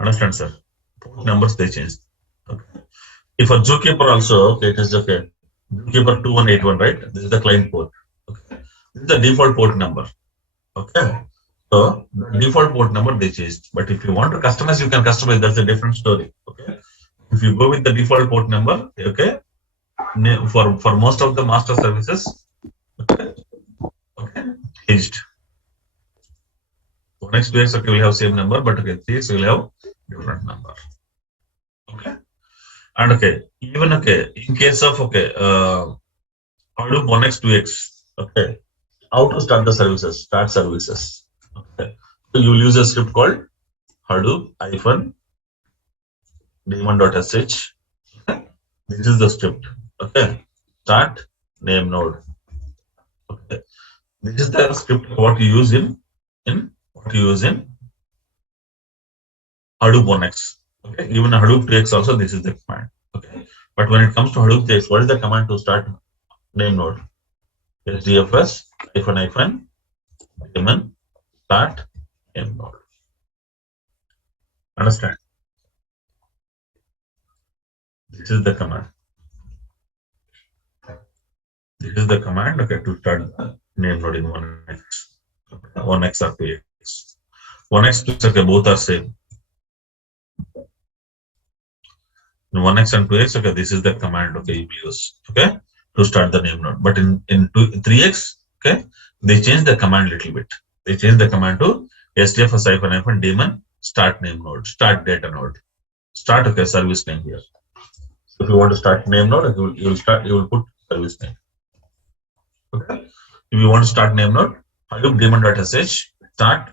Understand, sir? Port numbers they changed. Okay. If for Zookeeper also, okay, it is okay. Zookeeper 2181, right? This is the client port. Okay. This is the default port number. Okay. So the default port number they changed. But if you want to customize, you can customize. That's a different story. Okay. If you go with the default port number, okay, for most of the master services, okay, changed. 1x, 2x, okay, we'll have same number, but okay, 3x will have different number. Okay. And okay, even okay, in case of okay, Hadoop 1x, 2x, okay, how to start the services, start services. Okay. So you will use a script called Hadoop hyphen daemon.sh. This is the script. Okay. Start name node. Okay. This is the script what you use in Hadoop 1x. Okay. Even Hadoop 2x also this is the command. Okay. But when it comes to Hadoop 3x, what is the command to start name node? HDFS hyphen daemon start name node. Understand? This is the command. This is the command, okay, to start name node in 1x. 1x or 2x. 1x, 2x, okay, both are same. In 1x and 2x, okay, this is the command, okay, you use, okay, to start the name node. But in 3x, okay, they change the command little bit. They change the command to SDFS hyphen daemon start name node, start data node, start, okay, service name here. So if you want to start name node, you will put service name. Okay. If you want to start name node, Hadoop daemon.sh start,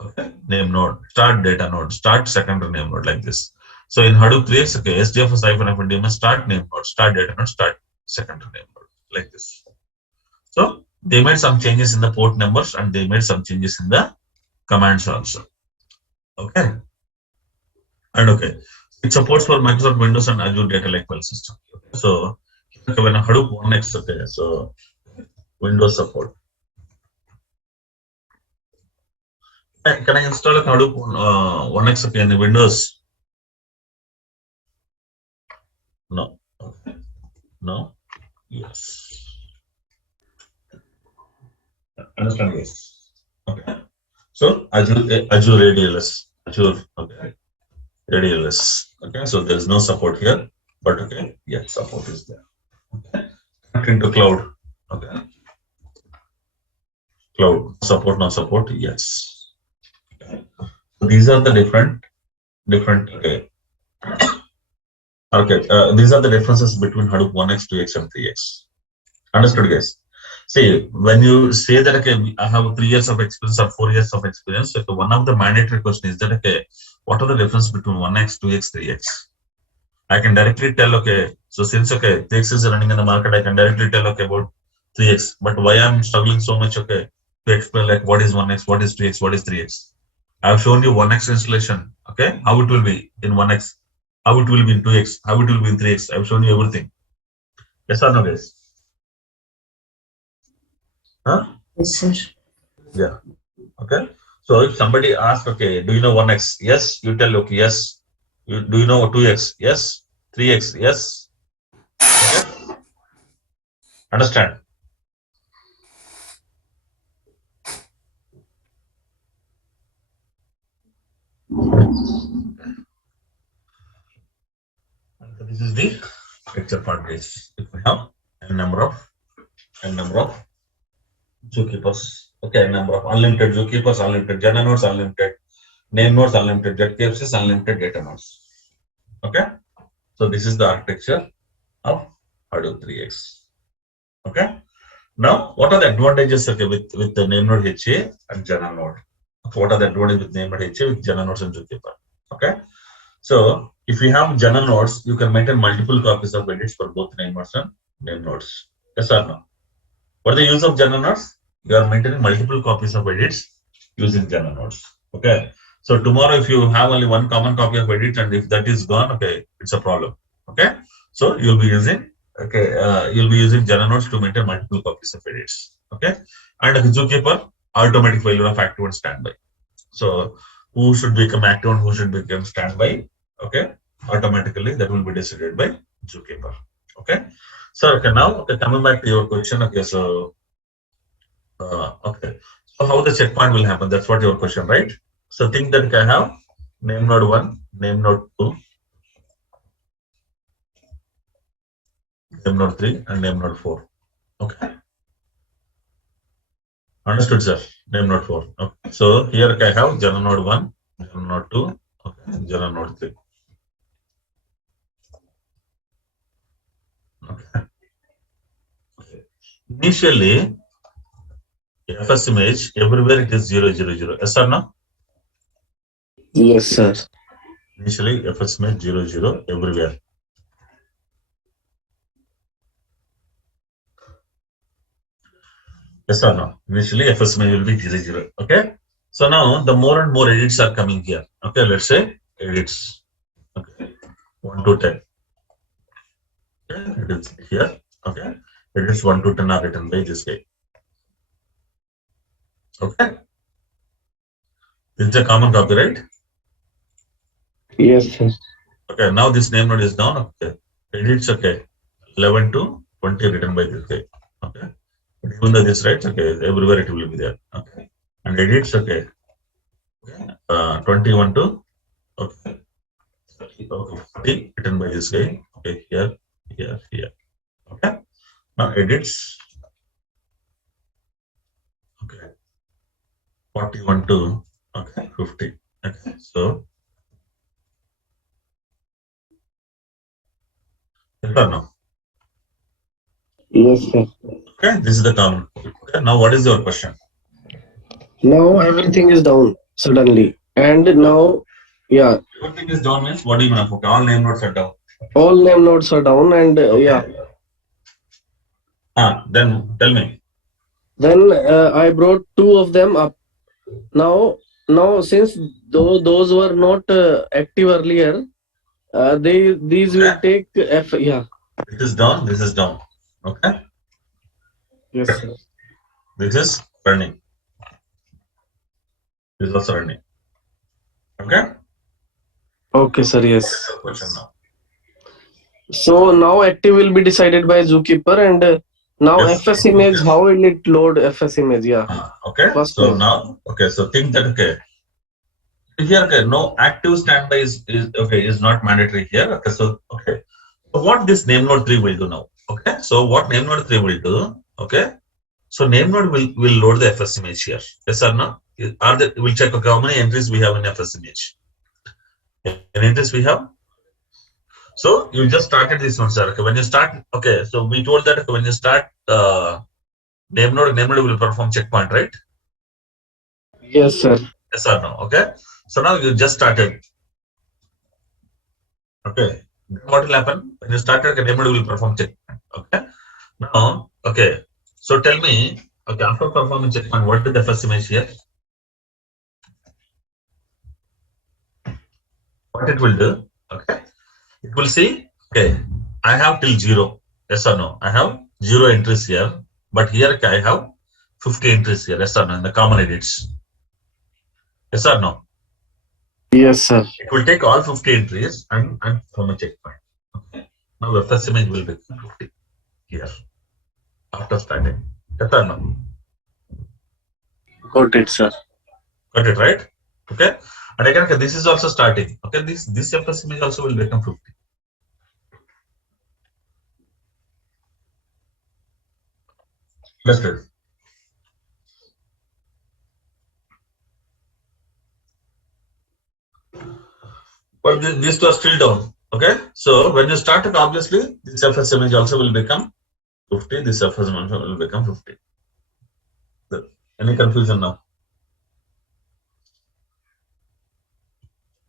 okay, name node, start data node, start secondary name node like this. So in Hadoop 3x, okay, SDFS hyphen daemon start name node, start data node, start secondary name node like this. So they made some changes in the port numbers and they made some changes in the commands also. Okay. And okay, it supports for Microsoft Windows and Azure Data Lake File System. Okay. So okay, when Hadoop 1x, okay, so Windows support. Can I install a Hadoop 1x, okay, in the Windows? No. Okay. No. Yes. Understand this? Okay. So Azure ADLS. Azure, okay. ADLS. Okay. So there is no support here, but okay, yeah, support is there. Okay. Connect into cloud. Okay. Cloud support, no support. Yes. Okay. So these are the different. Okay. Okay. These are the differences between Hadoop 1x, 2x, and 3x. Understood, guys? See, when you say that okay, I have 3 years of experience or 4 years of experience, okay, one of the mandatory questions is that okay, what are the difference between 1x, 2x, 3x? I can directly tell okay, so since okay, 3x is running in the market, I can directly tell okay about 3x. But why I'm struggling so much okay to explain like what is 1x, what is 2x, what is 3x? I have shown you 1x installation, okay, how it will be in 1x, how it will be in 2x, how it will be in 3x. I've shown you everything. Yes or no, guys? Huh? Yes, sir. Yeah. Okay. So if somebody asks, okay, do you know 1x? Yes, you tell, okay, yes. Do you know 2x? Yes. 3x? Yes. Okay. Understand? So this is the picture part, guys. If we have a number of zookeepers. Okay, number of unlimited zookeepers, unlimited Jana nodes, unlimited name nodes, unlimited ZKFCs, unlimited data nodes. Okay. So this is the architecture of Hadoop 3x. Okay. Now, what are the advantages okay, with the name node HA and Jana node? Okay, what are the advantages with name node HA with Jana nodes and zookeeper? Okay. So if you have Jana nodes, you can maintain multiple copies of edits for both name nodes and name nodes. Yes or no? What is the use of Jana nodes? You are maintaining multiple copies of edits using Jana nodes. Okay. So tomorrow, if you have only one common copy of edits and if that is gone, okay, it's a problem. Okay. So you'll be using Jana nodes to maintain multiple copies of edits. Okay. And the zookeeper automatic failure of active and standby. So who should become active and who should become standby? Okay. Automatically that will be decided by zookeeper. Okay. So okay, now okay, coming back to your question. Okay. So okay. So how the checkpoint will happen? That's what your question, right? So think that I have name node 1, name node 2, name node 3, and name node 4. Okay. Understood, sir. Name node 4. Okay. So here I have general node 1, general node 2, okay, general node 3. Okay. Initially, FS image, everywhere it is 0, 0, 0. Yes or no? Yes, sir. Initially, FS image 0, 0, everywhere. Yes or no? Initially, FS image will be 0, 0. Okay. So now the more and more edits are coming here. Okay. Let's say edits. Okay. 1 to 10. Okay. It is here. Okay. Edits 1 to 10 are written by this way. Okay. This is a common copy, right? Yes, sir. Okay, now this name node is down. Okay, edits, okay, 11 to 20 written by this guy. Okay, but even though this right, okay, everywhere it will be there. Okay, and edits, okay, 21 to okay, 40 written by this guy. Okay, here, here, here. Okay, now edits, okay, 41 to okay 50. Okay, so yes or no? Yes, sir. Okay, this is the common. Okay, now what is your question? Now everything is down suddenly, and now, yeah, Everything is down means what do you mean? Okay, all name nodes are down. all name nodes are down, and Okay. yeah. Then tell me. Then I brought two of them up. Now since those were not active earlier, these will take F. Yeah. This is down. This is down. Okay. Yes, sir. This is running. This is also running. Okay. Okay, sir. Yes. Question now. So now active will be decided by zookeeper, and now Yes. FS image. How will it load FS image? Yeah. Okay. First So time. now, okay. So think that okay. Here, okay, no active standby is okay is not mandatory here. Okay. So okay. So what this name node 3 will do now? Okay. So what name node 3 will do? Okay. So name node will load the FS image here. Yes or no? Are there, we'll check okay, how many entries we have in FS image. Any entries we have? So you just started this one, sir. Okay, when you start, okay. So we told that okay, when you start name node will perform checkpoint, right? Yes, sir. Yes or no? Okay. So now you just started. Okay. What will happen when you started? Okay, name node will perform checkpoint. Okay. Now, okay. So tell me, okay, after performing checkpoint, what is the first image here? What it will do? Okay. It will see, okay, I have till 0. Yes or no? I have 0 entries here, but here okay, I have 50 entries here. Yes or no? In the common edits. Yes or no? Yes, sir. It will take all 50 entries and from a checkpoint. Okay. Now the first image will become 50 here after starting. Yes or no? Got it, sir. Got it, right? Okay. And again, okay, this is also starting. Okay, this first image also will become 50. Understood? But these two are still down. Okay, so when you start it, obviously this FS image also will become 50. This FS image will become 50. Any confusion now?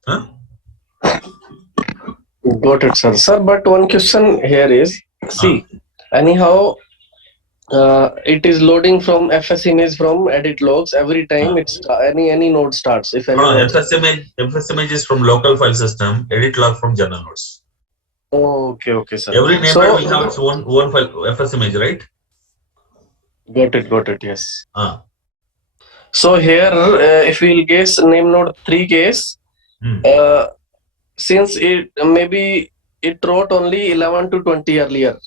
Huh? Got it, sir. Sir, but one question here is, see, anyhow, it is loading from FS image from edit logs every time it's any node starts. If any No, node. FS image is from local file system. Edit log from general nodes. Oh, okay, sir. Every name So, node will have its own file FS image, right? got it. Yes. Ah. So here, if we'll guess name node 3 case, since it maybe it wrote only 11 to 20 earlier.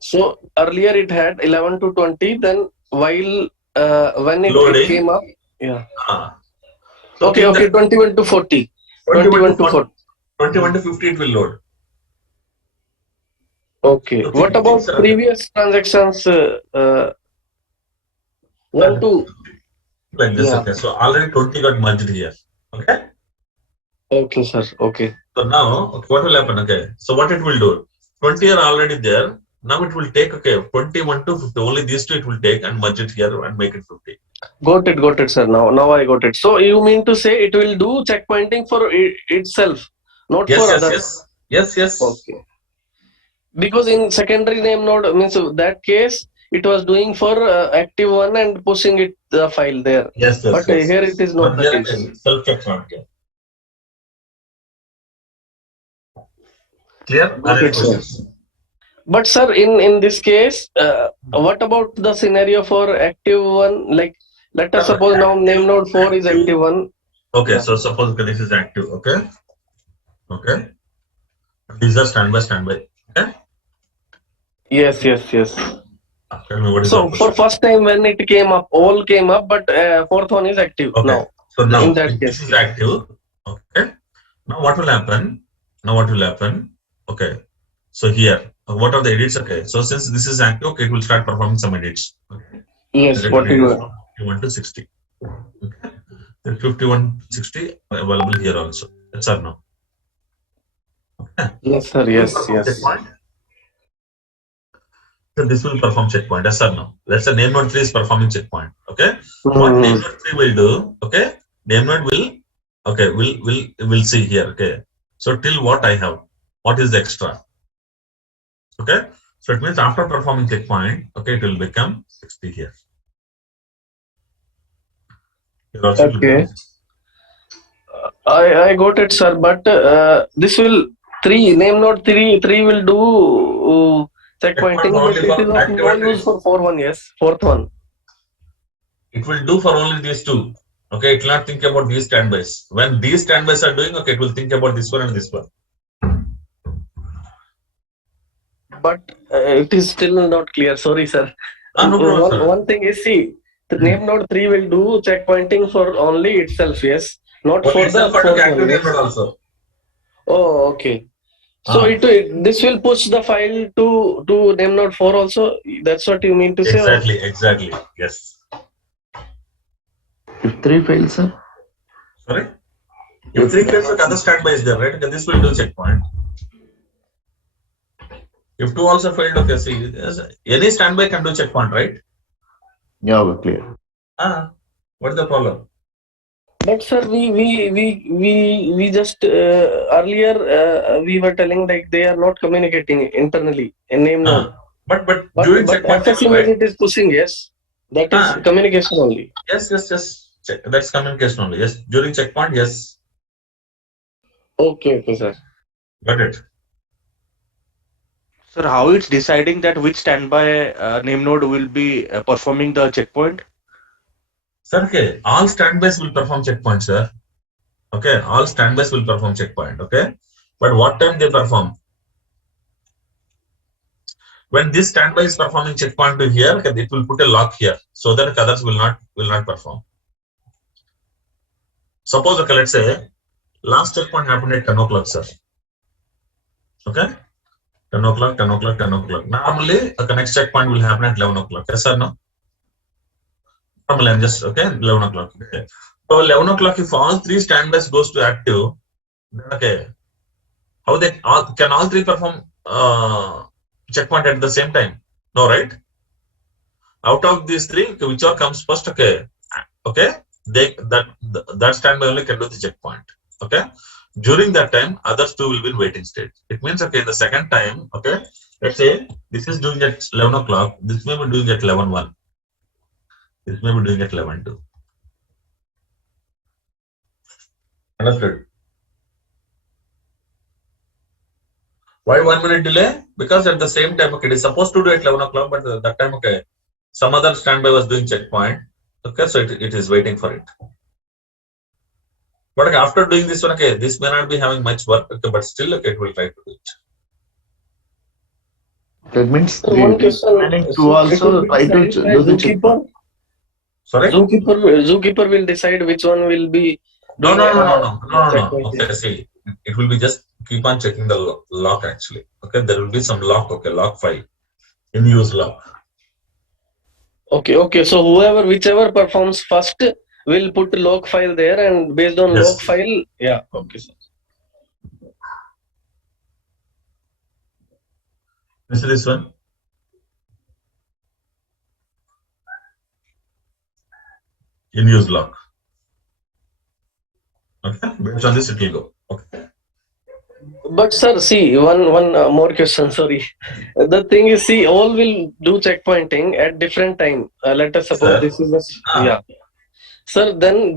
So earlier it had 11 to 20. Then while when it came up, yeah. So Okay, 21 to 40. 21 to 40. 21 to 50 it will load. Okay. So what about previous transactions? 1, 2. Like this, Yeah. okay. So already 20 got merged here. Okay. Okay, sir. Okay. So now, okay, what will happen? Okay. So what it will do? 20 are already there. Now it will take, okay, 21 to 50. Only these two it will take and merge it here and make it 50. Got it, sir. Now I got it. So you mean to say it will do checkpointing for itself, not Yes, for yes, others? yes. Yes, yes. Okay. Because in secondary name node means that case it was doing for active one and pushing it the file there. Yes, yes, But yes. here it is But not the here case. again, self-checkpoint. Clear? Got Other it, sir. questions? But sir, in this case, what about the scenario for active one? Like let us Sir, suppose now name node 4 is active. active one. Okay, Yeah. so suppose okay, this is active. Okay. Okay. These are standby. Okay. Yes. Tell me what is your So for question. first time when it came up, all came up, but fourth one is active Okay. now. So now In that if this case. is active. Okay. Now what will happen? Okay. So here, what are the edits? Okay. So since this is active, okay, it will start performing some edits. Okay. Yes, Let what it you reduce from 51 to 60. Okay. Then 51, 60 available here also. Yes or no? Okay. Yes, sir. Will Yes. perform checkpoint. So this will perform checkpoint. Yes or no? Let's say name node 3 is performing checkpoint. Okay. What name node 3 will do? Okay. Name node will. Okay. Will see here. Okay. So till what I have. What is the extra? Okay. So it means after performing checkpoint, okay, it will become 60 here. It also will Okay. become 60. I got it, sir. But this will name node 3 will do checkpointing, Checkpoint but only it is for of no use activities. for fourth one. It will do for only these two. Okay, it will not think about these standbys. When these standbys are doing, okay, it will think about this one and this one. But it is still not clear. Sorry, sir. No problem, sir. One thing is, see, the name node 3 will do checkpointing for only itself, yes, not For for the itself, fourth active one, name yes. node also. Oh, okay. So this will push the file to name node 4 also. That's what you mean to say? Exactly. Yes. If 3 fails, sir? Sorry? If 3 fails, the other standby is there, right? Okay, this will do checkpoint. If 2 also failed, okay, see, any standby can do checkpoint, right? Yeah, clear. What is the problem? But sir, we just earlier we were telling like they are not communicating internally in name node. But during But checkpoint, they FS will, image right? it is pushing, yes. That is communication only. Yes. That's communication only. Yes. During checkpoint, yes. Okay, sir. Got it. Sir, how it's deciding that which standby name node will be performing the checkpoint? Sir, okay, all standbys will perform checkpoint, sir. Okay, all standbys will perform checkpoint. Okay, but what time they perform? When this standby is performing checkpoint to here, okay, it will put a lock here so that others will not perform. Suppose, okay, let's say last checkpoint happened at 10 o'clock, sir. Okay, 10 o'clock. Normally, okay, next checkpoint will happen at 11 o'clock. Yes or no? Normally, I'm just, okay, 11 o'clock. Okay. So 11 o'clock, if all 3 standbys goes to active, okay, how they can all 3 perform checkpoint at the same time? No, right? Out of these 3, okay, whichever comes first, okay, that standby only can do the checkpoint. Okay, during that time, others 2 will be in waiting state. It means, okay, the second time, okay, let's say this is doing at 11 o'clock, this may be doing at 11:01, this may be doing at 11:02. Understood? Why 1 minute delay? Because at the same time, okay, it is supposed to do at 11 o'clock, but at that time, okay, some other standby was doing checkpoint. Okay, so it is waiting for it. But okay, after doing this one, okay, this may not be having much work, okay, but still, okay, it will try to do it. That means One question. remaining 2 also try to do the checkpoint. Sorry? Zookeeper will decide which one will be. No. checkpointing. Okay, see, it will be just keep on checking the lock actually. Okay, there will be some lock. Okay, lock file in use lock. Okay. So whichever performs first will put log file there, and based on log Yes. file, yeah. Okay, sir. You see this one? In use lock. Okay. Based on this, it will go. Okay. But sir, see one more question. Sorry, the thing is, see, all will do checkpointing at different time. Let us suppose Sir. this is the Ah. yeah. Sir, then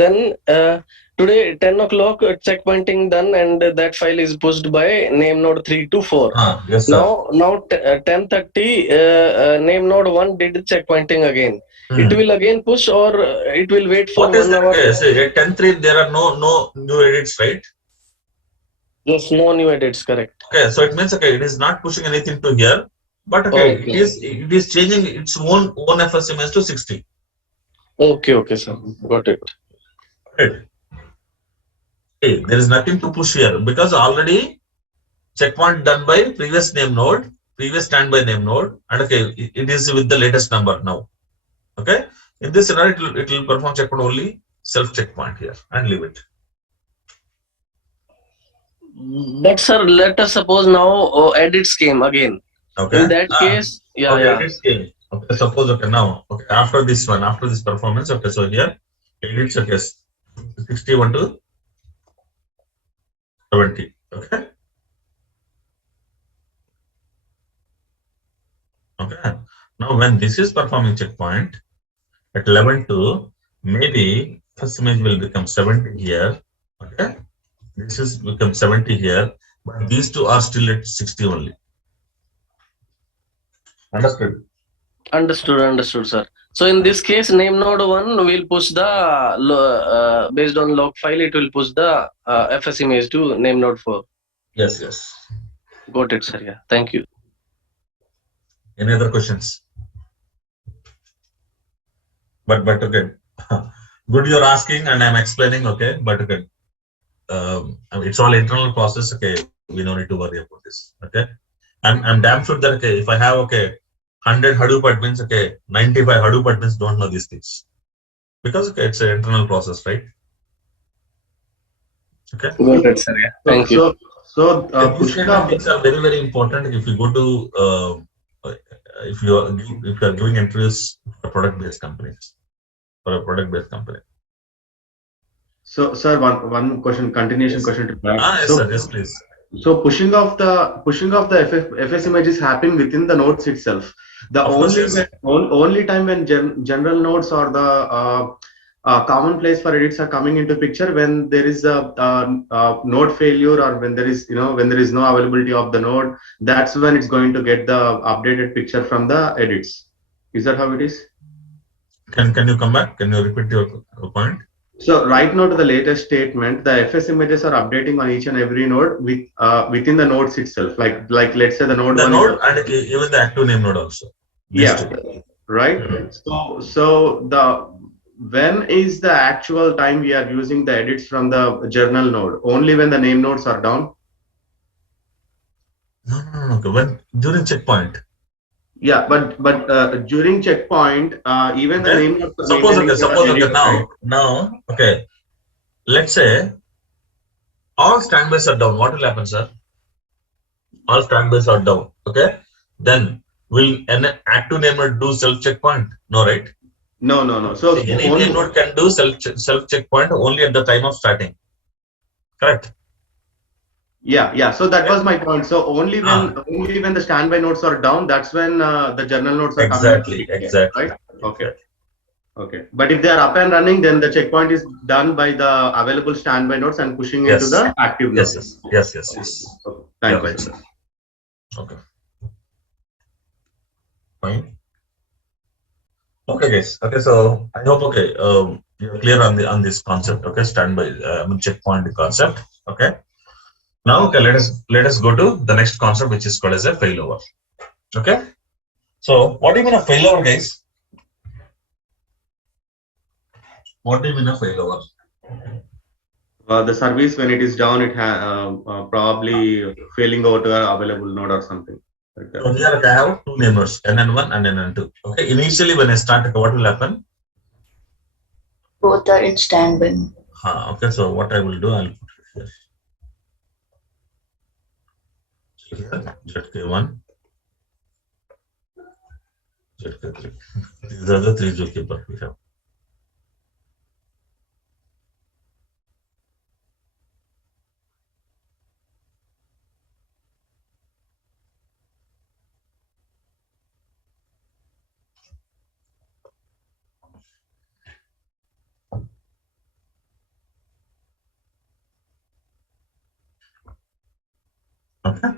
today 10 o'clock checkpointing done, and that file is pushed by name node 3 to 4. Yes, sir. Now 10:30 name node 1 did checkpointing again. It Hmm. will again push, or it will wait for What is 1 that hour. case? At 10.3, there are no new edits, right? Yes, no new edits, correct. Okay, so it means okay, it is not pushing anything to here, but okay, Okay. it is changing its own FSMS to 60. Okay, sir. Got it. Right. Okay, there is nothing to push here because already checkpoint done by previous name node, previous standby name node, and okay, it is with the latest number now. Okay, in this scenario, it will perform checkpoint only self checkpoint here and leave it. But sir, let us suppose now edits came again. Okay. In that case, yeah, Okay, yeah. edits came. Okay, suppose okay now okay after this one after this performance okay so here edits okay 61 to 70. Okay. Okay. Now when this is performing checkpoint at 11 to maybe first image will become 70 here. Okay. This is become 70 here, but these two are still at 60 only. Understood? Understood, sir. So in this case, name node 1 will push the based on log file, it will push the FS image to name node 4. Yes, yes. Got it, sir. Yeah. Thank you. Any other questions? But okay. Good you're asking and I'm explaining, okay. But okay. It's all internal process, okay. We don't need to worry about this. Okay. I'm damn sure that okay, if I have okay 100 Hadoop admins, okay, 95 Hadoop admins don't know these things. Because okay, it's an internal process, right? Okay. Got it, sir. Yeah. Thank you. These kind of things are very, very important if you go to if you are giving interviews for product-based companies, for a product-based company. So, sir, one question, continuation question to that. Yes, sir. Yes, please. So pushing of the FS image is happening within the nodes itself. The Of course, only yes. only time when general nodes or the common place for edits are coming into picture when there is a node failure, or when there is when there is no availability of the node. That's when it's going to get the updated picture from the edits. Is that how it is? Can you come back? Can you repeat your point? So right now to the latest statement, the FS images are updating on each and every node within the nodes itself. Like let's say the node The one is node and even the active name node also. These yeah, two. right. So the when is the actual time we are using the edits from the journal node? Only when the name nodes are down. No. Okay. When during checkpoint. Yeah, but during checkpoint, even the name nodes are Suppose maintaining okay. the Suppose okay. edits, right? Now okay. Let's say all standbys are down. What will happen, sir? All standbys are down. Okay. Then will an active name node do self checkpoint? No, right? No. So Any only name node can do self checkpoint only at the time of starting. Correct. yeah. So that was my point. So only when the standby nodes are down, that's when the journal nodes are coming into picture, Exactly. right? Okay. But if they are up and running, then the checkpoint is done by the available standby nodes and pushing into the active nodes. Yes. Okay. Thank you, Right, sir. sir. Okay. Fine. Okay, guys. Okay, so I hope okay you're clear on this concept. Okay, standby checkpoint concept. Okay. Now okay, let us go to the next concept, which is called as a failover. Okay. So what do you mean a failover, guys? What do you mean a failover? The service when it is down, it probably failing over to an available node or something. Okay. So here I have two name nodes, NN1 and NN2. Okay, initially when I start, what will happen? Both are in standby. Okay, so what I will do, I'll put it here. ZK1, ZK3. These are the three zookeeper we have. Okay.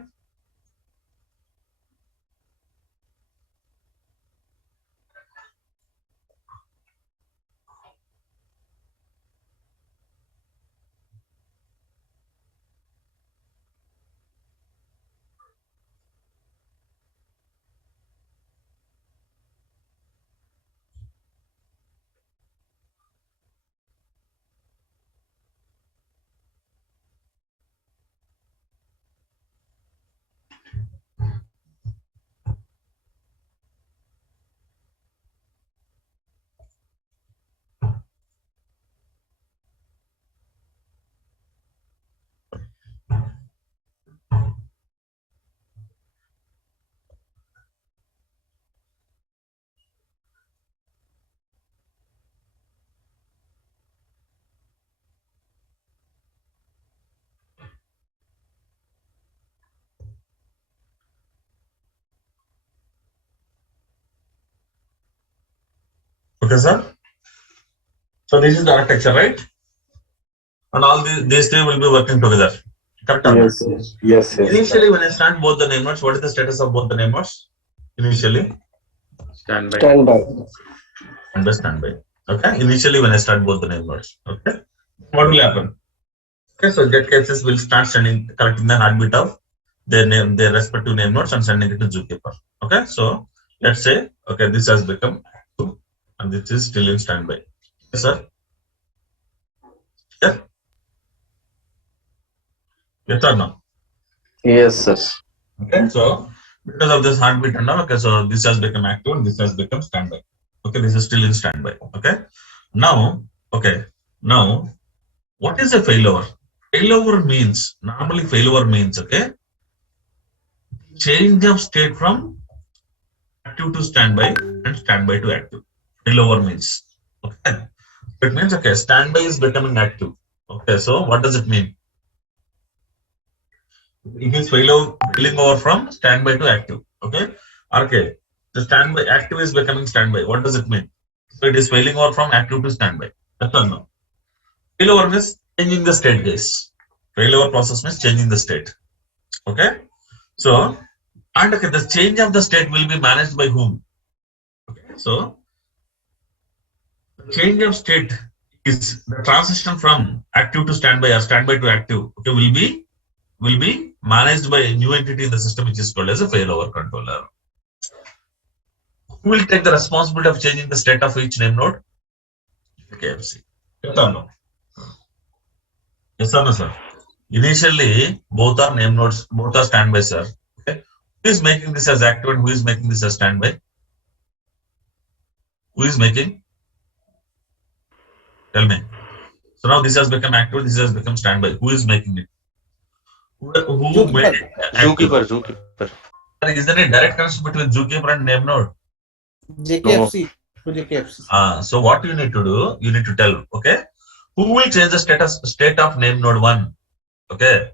Okay, sir. So this is the architecture, right? And all these three will be working together. Correct or not? Yes. Initially, when I start both the name nodes, what is the status of both the name nodes? Initially, Standby. standby. Okay. Initially, when I start both the name nodes, okay, what will happen? Okay, so jet cases will start collecting the heartbeat of their respective name nodes and sending it to zookeeper. Okay, so let's say, okay, this has become active and this is still in standby. Yes, sir. Yeah. Yes or no? Yes, sir. Okay, so because of this heartbeat and all, okay, so this has become active and this has become standby. Okay, this is still in standby. Okay, now, okay, now what is a failover? Failover means, normally failover means, okay, change of state from active to standby and standby to active. Failover means, okay, it means, okay, standby is becoming active. Okay, so what does it mean? It is failing over from standby to active. Okay. Okay. The standby active is becoming standby. What does it mean? So it is failing over from active to standby. That's or no? Failover means changing the state case. Failover process means changing the state. Okay. So and okay, the change of the state will be managed by whom? Okay. So the change of state is the transition from active to standby or standby to active. Okay, will be managed by a new entity in the system which is called as a failover controller. Who will take the responsibility of changing the state of each name node? KFC. Yes or no? Yes or no, sir? Initially, both are name nodes, both are standby, sir. Okay. Who is making this as active and who is making this as standby? Who is making? Tell me. So now this has become active, this has become standby. Who is making it? Who made it active? Zookeeper. Is there a direct connection between zookeeper and name node? JKFC. To JKFC. So what you need to do, you need to tell, okay? Who will change the state of name node 1? Okay.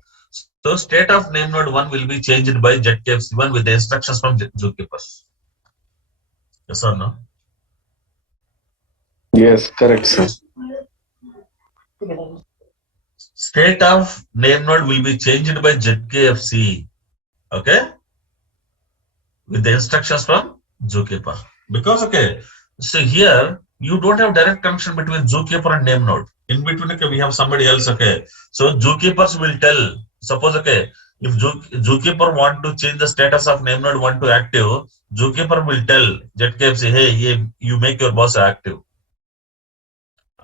So state of name node 1 will be changed by ZKFC1 with the instructions from zookeepers. Yes or no? Yes, correct, sir. State of name node will be changed by ZKFC. Okay. With the instructions from zookeeper. Because, okay, so here you don't have direct connection between zookeeper and name node. In between, okay, we have somebody else, okay. So zookeepers will tell, suppose, okay, if zookeeper want to change the status of name node 1 to active, zookeeper will tell ZKFC, hey, you make your boss active.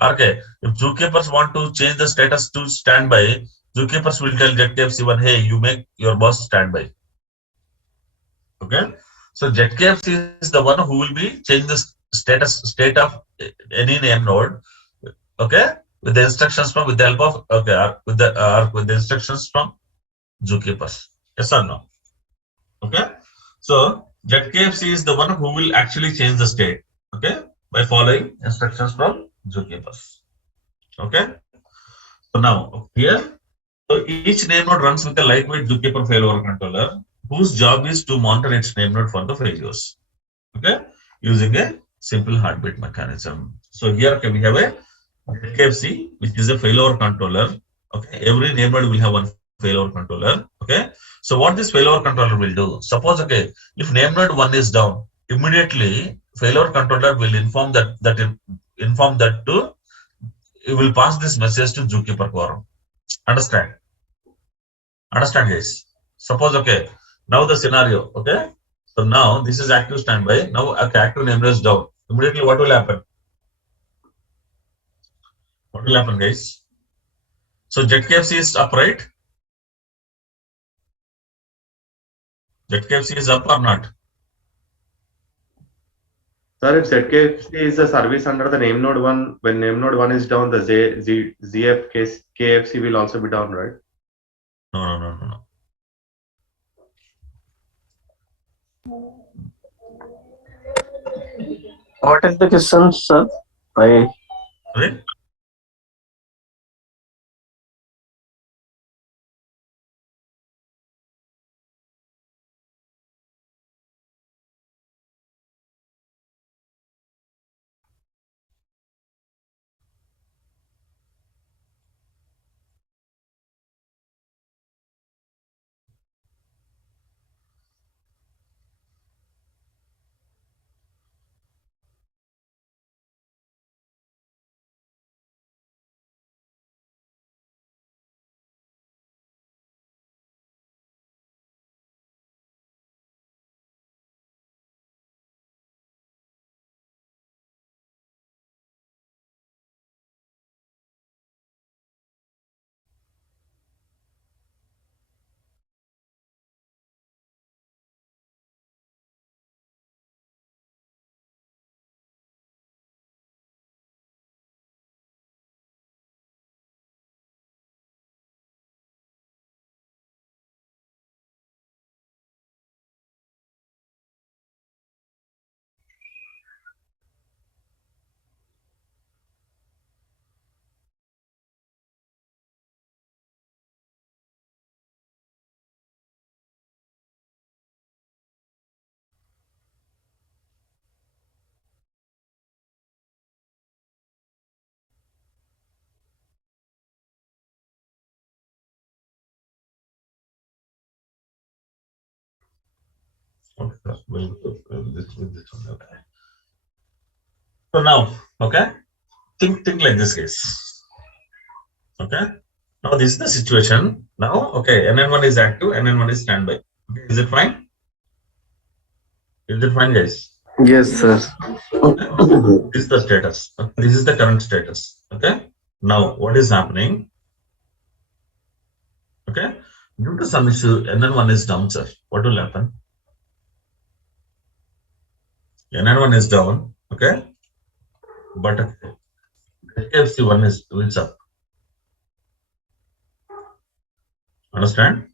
Okay, if zookeepers want to change the status to standby, zookeepers will tell ZKFC1, hey, you make your boss standby. Okay. So ZKFC is the one who will be change the state of any name node. Okay, with the instructions from with the help of okay with the instructions from zookeepers. Yes or no? Okay. So ZKFC is the one who will actually change the state. Okay, by following instructions from zookeepers. Okay. So now here, so each name node runs with a lightweight zookeeper failover controller whose job is to monitor its name node for the failures. Okay, using a simple heartbeat mechanism. So here okay, we have a KFC, which is a failover controller. Okay, every name node will have one failover controller. Okay, so what this failover controller will do? Suppose okay, if name node one is down, immediately failover controller will inform that to it will pass this message to zookeeper quorum. Understand? Understand, guys? Suppose okay, now the scenario. Okay, so now this is active standby. Now okay, active name node is down. Immediately, what will happen? What will happen, guys? So ZKFC is up, right? ZKFC is up or not? Sir, if ZKFC is a service under the name node one, when name node one is down, the ZF KFC will also be down, right? No. What is the question, sir? I Right? Okay, this one. Okay. So now, okay, think like this, guys. Okay. Now this is the situation. Now, okay, NN1 is active, NN1 is standby. Okay, is it fine? Is it fine, guys? yes, sir. This is the status. Okay, this is the current status. Okay. Now, what is happening? Okay. Due to some issue, NN1 is down, sir. What will happen? NN1 is down. Okay. But KFC1 is up. Understand?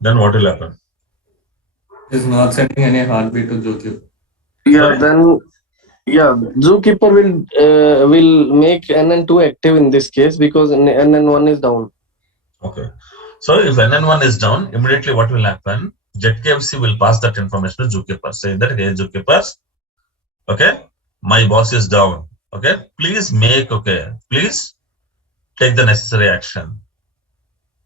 Then what will happen? Is not sending any heartbeat to zookeeper. Yeah, Sorry? then zookeeper will make NN2 active in this case because NN1 is down. Okay. So if NN1 is down, immediately what will happen? ZKFC will pass that information to zookeeper, saying that hey zookeepers, okay, my boss is down. Okay, please please take the necessary action.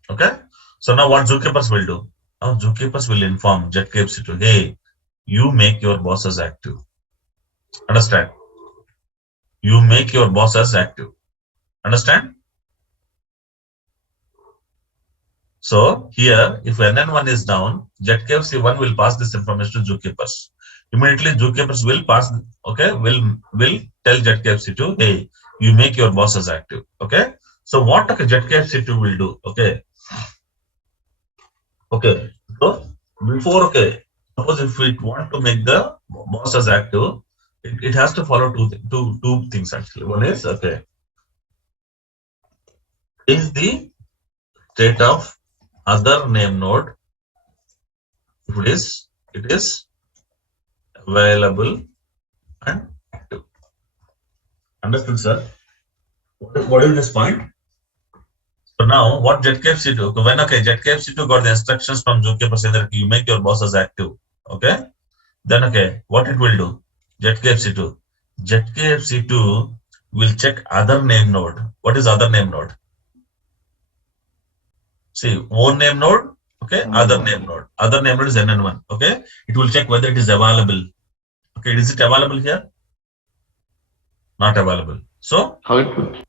Okay. So now what zookeepers will do? Now zookeepers will inform ZKFC to hey, you make your bosses active. Understand? You make your bosses active. Understand? So here, if NN1 is down, ZKFC1 will pass this information to zookeepers. Immediately, zookeepers will pass, okay, will tell ZKFC2, hey, you make your bosses active. Okay. So what ZKFC2 will do? Okay. Okay. So before, okay, suppose if we want to make the boss as active, it has to follow two things actually. One is, okay, is the state of other name node, if it is available and active. Understood, sir? What is this point? So now what JetKFC2, when okay, JetKFC2 got the instructions from Zookeeper saying that you make your boss as active. Okay. Then okay, what it will do? JetKFC2. JetKFC2 will check other name node. What is other name node? See, own name node, okay, other name node. Other name node is NN1. Okay. It will check whether it is available. Okay, is it available here? Not available. So How it would?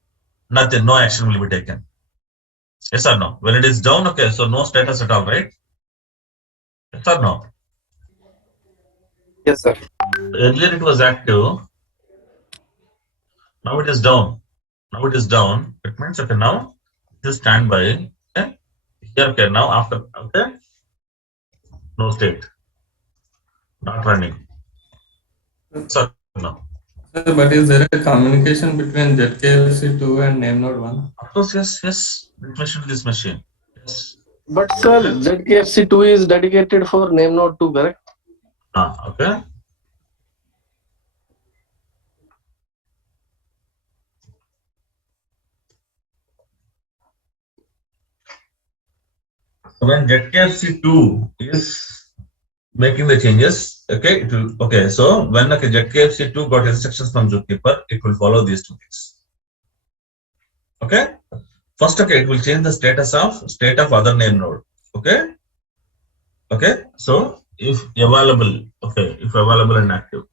nothing, no action will be taken. Yes or no? When it is down, okay, so no status at all, right? Yes or no? Yes, sir. Earlier it was active, now it is down. Now it is down. It means okay, now this standby. Okay, here okay, now after okay, no state, not running. So no. Sir, but is there a communication between ZKFC2 and name node 1? Of course, yes. This machine. Yes. But sir, ZKFC2 is dedicated for name node 2, correct? Okay. So when ZKFC2 is making the changes, okay, it will okay. So when okay, ZKFC2 got instructions from Zookeeper, it will follow these two things. Okay. First, okay, it will change the state of other name node. Okay. Okay. So if available, okay, if available and active.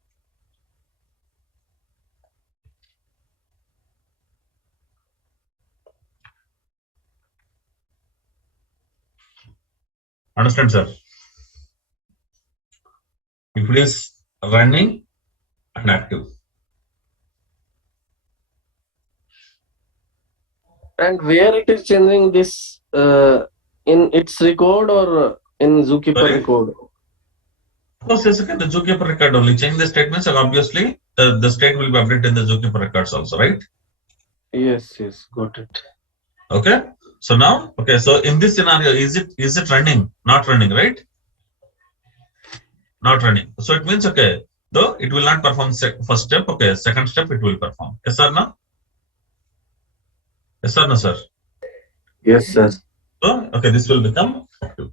Understand, sir? If it is running and active. And where it is changing this in its record or in Zookeeper Sorry? record? Of course, yes, okay, the Zookeeper record only. Change the statements and obviously the state will be updated in the Zookeeper records also, right? Yes, got it. Okay. So now, okay, so in this scenario, is it running? Not running, right? Not running. So it means okay, though it will not perform first step, okay, second step it will perform. Yes or no? Yes or no, sir? Yes, sir. So okay, this will become active.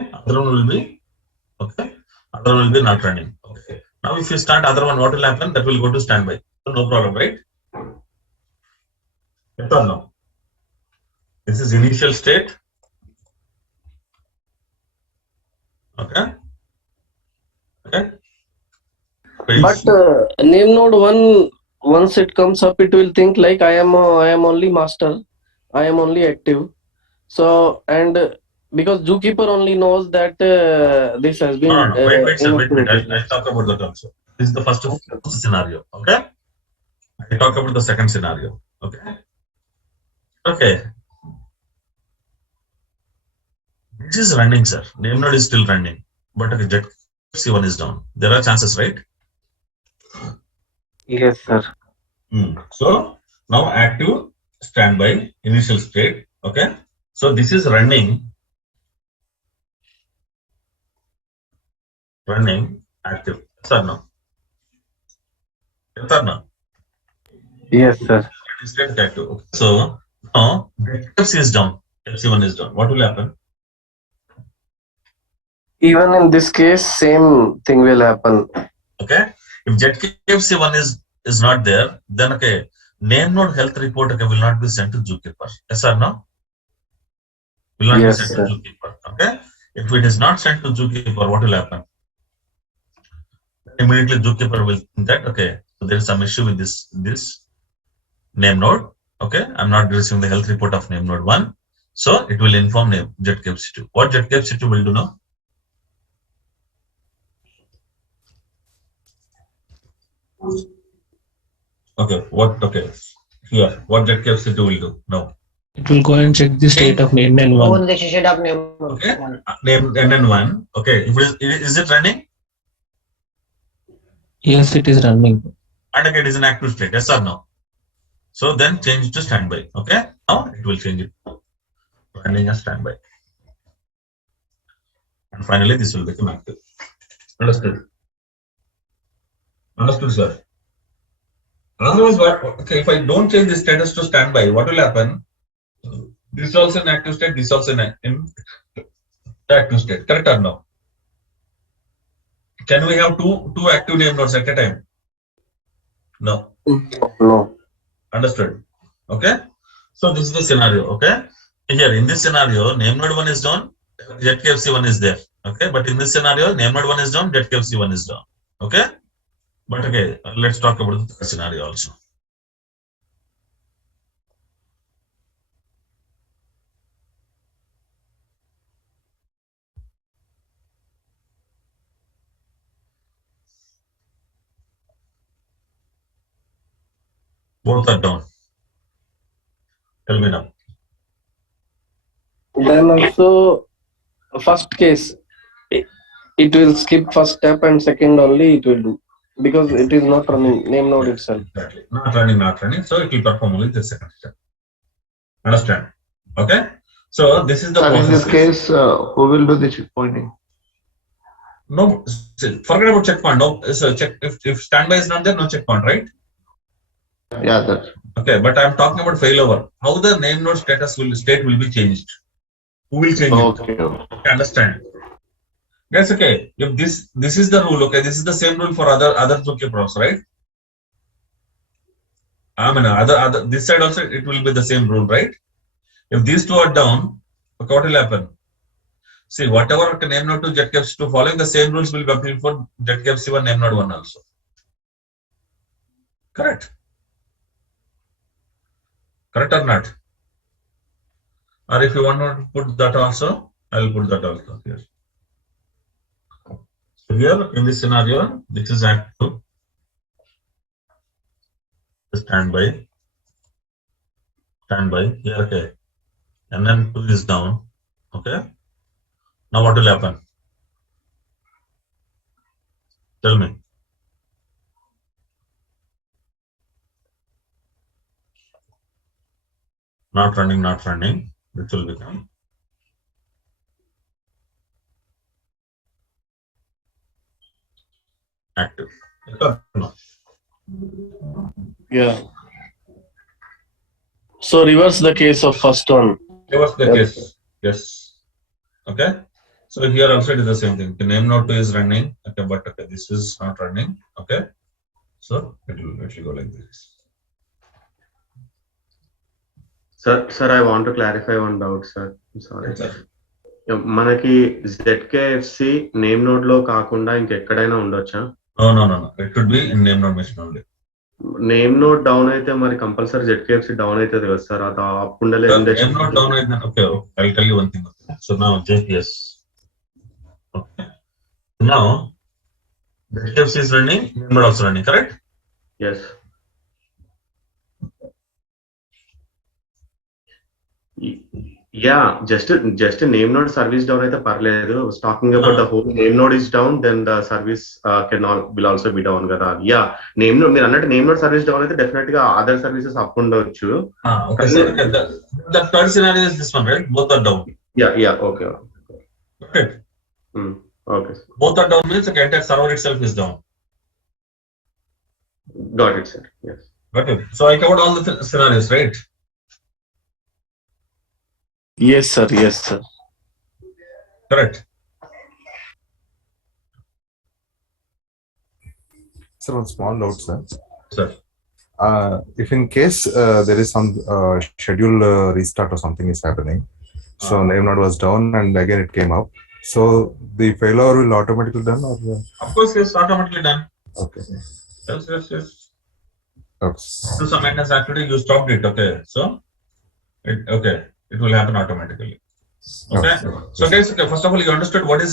Other one will be okay, other one will be not running. Okay. Now if you start other one, what will happen? That will go to standby. So no problem, right? Yes or no? This is initial state. Okay. Okay. But name node 1, once it comes up, it will think like I am only master, I am only active. So and because Zookeeper only knows that this has been no. Wait, sir. Wait. inactivated. I'll talk about that also. This is the first scenario. Okay. I talk about the second scenario. Okay. Okay. This is running, sir. Name node is still running, but okay, JetC1 is down. There are chances, right? Yes, sir. So now active, standby, initial state. Okay. So this is running, active. Yes or no? Yes or no? Yes, sir. State active. Okay. So now FC is down. FC1 is down. What will happen? Even in this case, same thing will happen. Okay. If JetKFC1 is not there, then okay, name node health report okay, will not be sent to Zookeeper. Yes or no? Will not be sent to Zookeeper. Okay. If it is not sent to Zookeeper, what will happen? Immediately Zookeeper will think that okay, so there is some issue with this name node. Okay, I'm not receiving the health report of name node 1. So it will inform JetKFC2. What JetKFC2 will do now? Okay, what okay. Here, what JetKFC2 will do now? It will go and check the state of name and one. On the state of name. Okay. Name NN1. Okay. If is it running? Yes, it is running. And again, it is an active state. Yes or no? So then change to standby. Okay. Now it will change it. Running as standby. And finally, this will become active. Understood? Understood, sir. Otherwise, what? Okay, if I don't change the status to standby, what will happen? This is also an active state. This is also in active state. Correct or no? Can we have two active name nodes at a time? No. No. Understood. Okay. So this is the scenario. Okay. Here in this scenario, name node 1 is down, ZKFC 1 is there. Okay. But in this scenario, name node 1 is down, ZKFC 1 is down. Okay. But okay, let's talk about the third scenario also. Both are down. Tell me now. Then also, first case, it will skip first step and second only it will do because it is not running name node itself. Exactly. Not running. So it will perform only the second step. Understand? Okay. So this is the process. In this case, who will do the checkpointing? No, forget about checkpoint. No, so check if standby is not there, no checkpoint, right? Yeah, that's okay. But I'm talking about failover. How the name node state will be changed? Who will change it? Okay, understand? That's okay. If this is the rule, okay, this is the same rule for other Zuki props, right? I mean, other this side also it will be the same rule, right? If these two are down, okay, what will happen? See, whatever name node to ZKFC2 following the same rules will be applied for ZKFC1 name node 1 also. Correct? Correct or not? Or if you want to put that also, I will put that also here. So here in this scenario, this is active. Standby. Here, okay. And then 2 is down. Okay. Now what will happen? Tell me. Not running. Which will become active. No. Yeah. So reverse the case of first one. Reverse the case. Yes. Okay. So here also it is the same thing. The name node 2 is running. Okay, but okay, this is not running. Okay. So it will go like this. Sir, I want to clarify one doubt, sir. I'm sorry. మనకి ZKFC name node లో కాకుండా ఇంకెక్కడైనా ఉండొచ్చా? No. It should be in name node machine only. Name node down అయితే మరి compulsory ZKFC down అవుతుంది కదా sir? అది అప్పుండలే name node down అయితే okay. I'll tell you one thing. So now yes. Okay. Now ZKFC is running, name node also running, correct? Yes. Yeah, just a name node service down అయితే పర్లేదు. I was talking about the whole name node is down, then the service will also be down కదా. Yeah, name node మీరు అన్నట్టు name node service down అయితే definite గా other services up ఉండొచ్చు. Okay, so the third scenario is this one, right? Both are down. Yeah, okay. Okay. Okay. Both are down means the entire server itself is down. Got it, sir. Yes. Got it. So I covered all the scenarios, right? Yes, sir. Correct. Sir, one small note, sir. Sir. If in case there is some schedule restart or something is happening, so name node was down and again it came up, so the failover will automatically done or? Of course, yes, automatically done. Okay. Yes. Okay. To some maintenance activity, you stopped it. Okay, so it will happen automatically. Okay. So guys, okay, first of all, you understood what is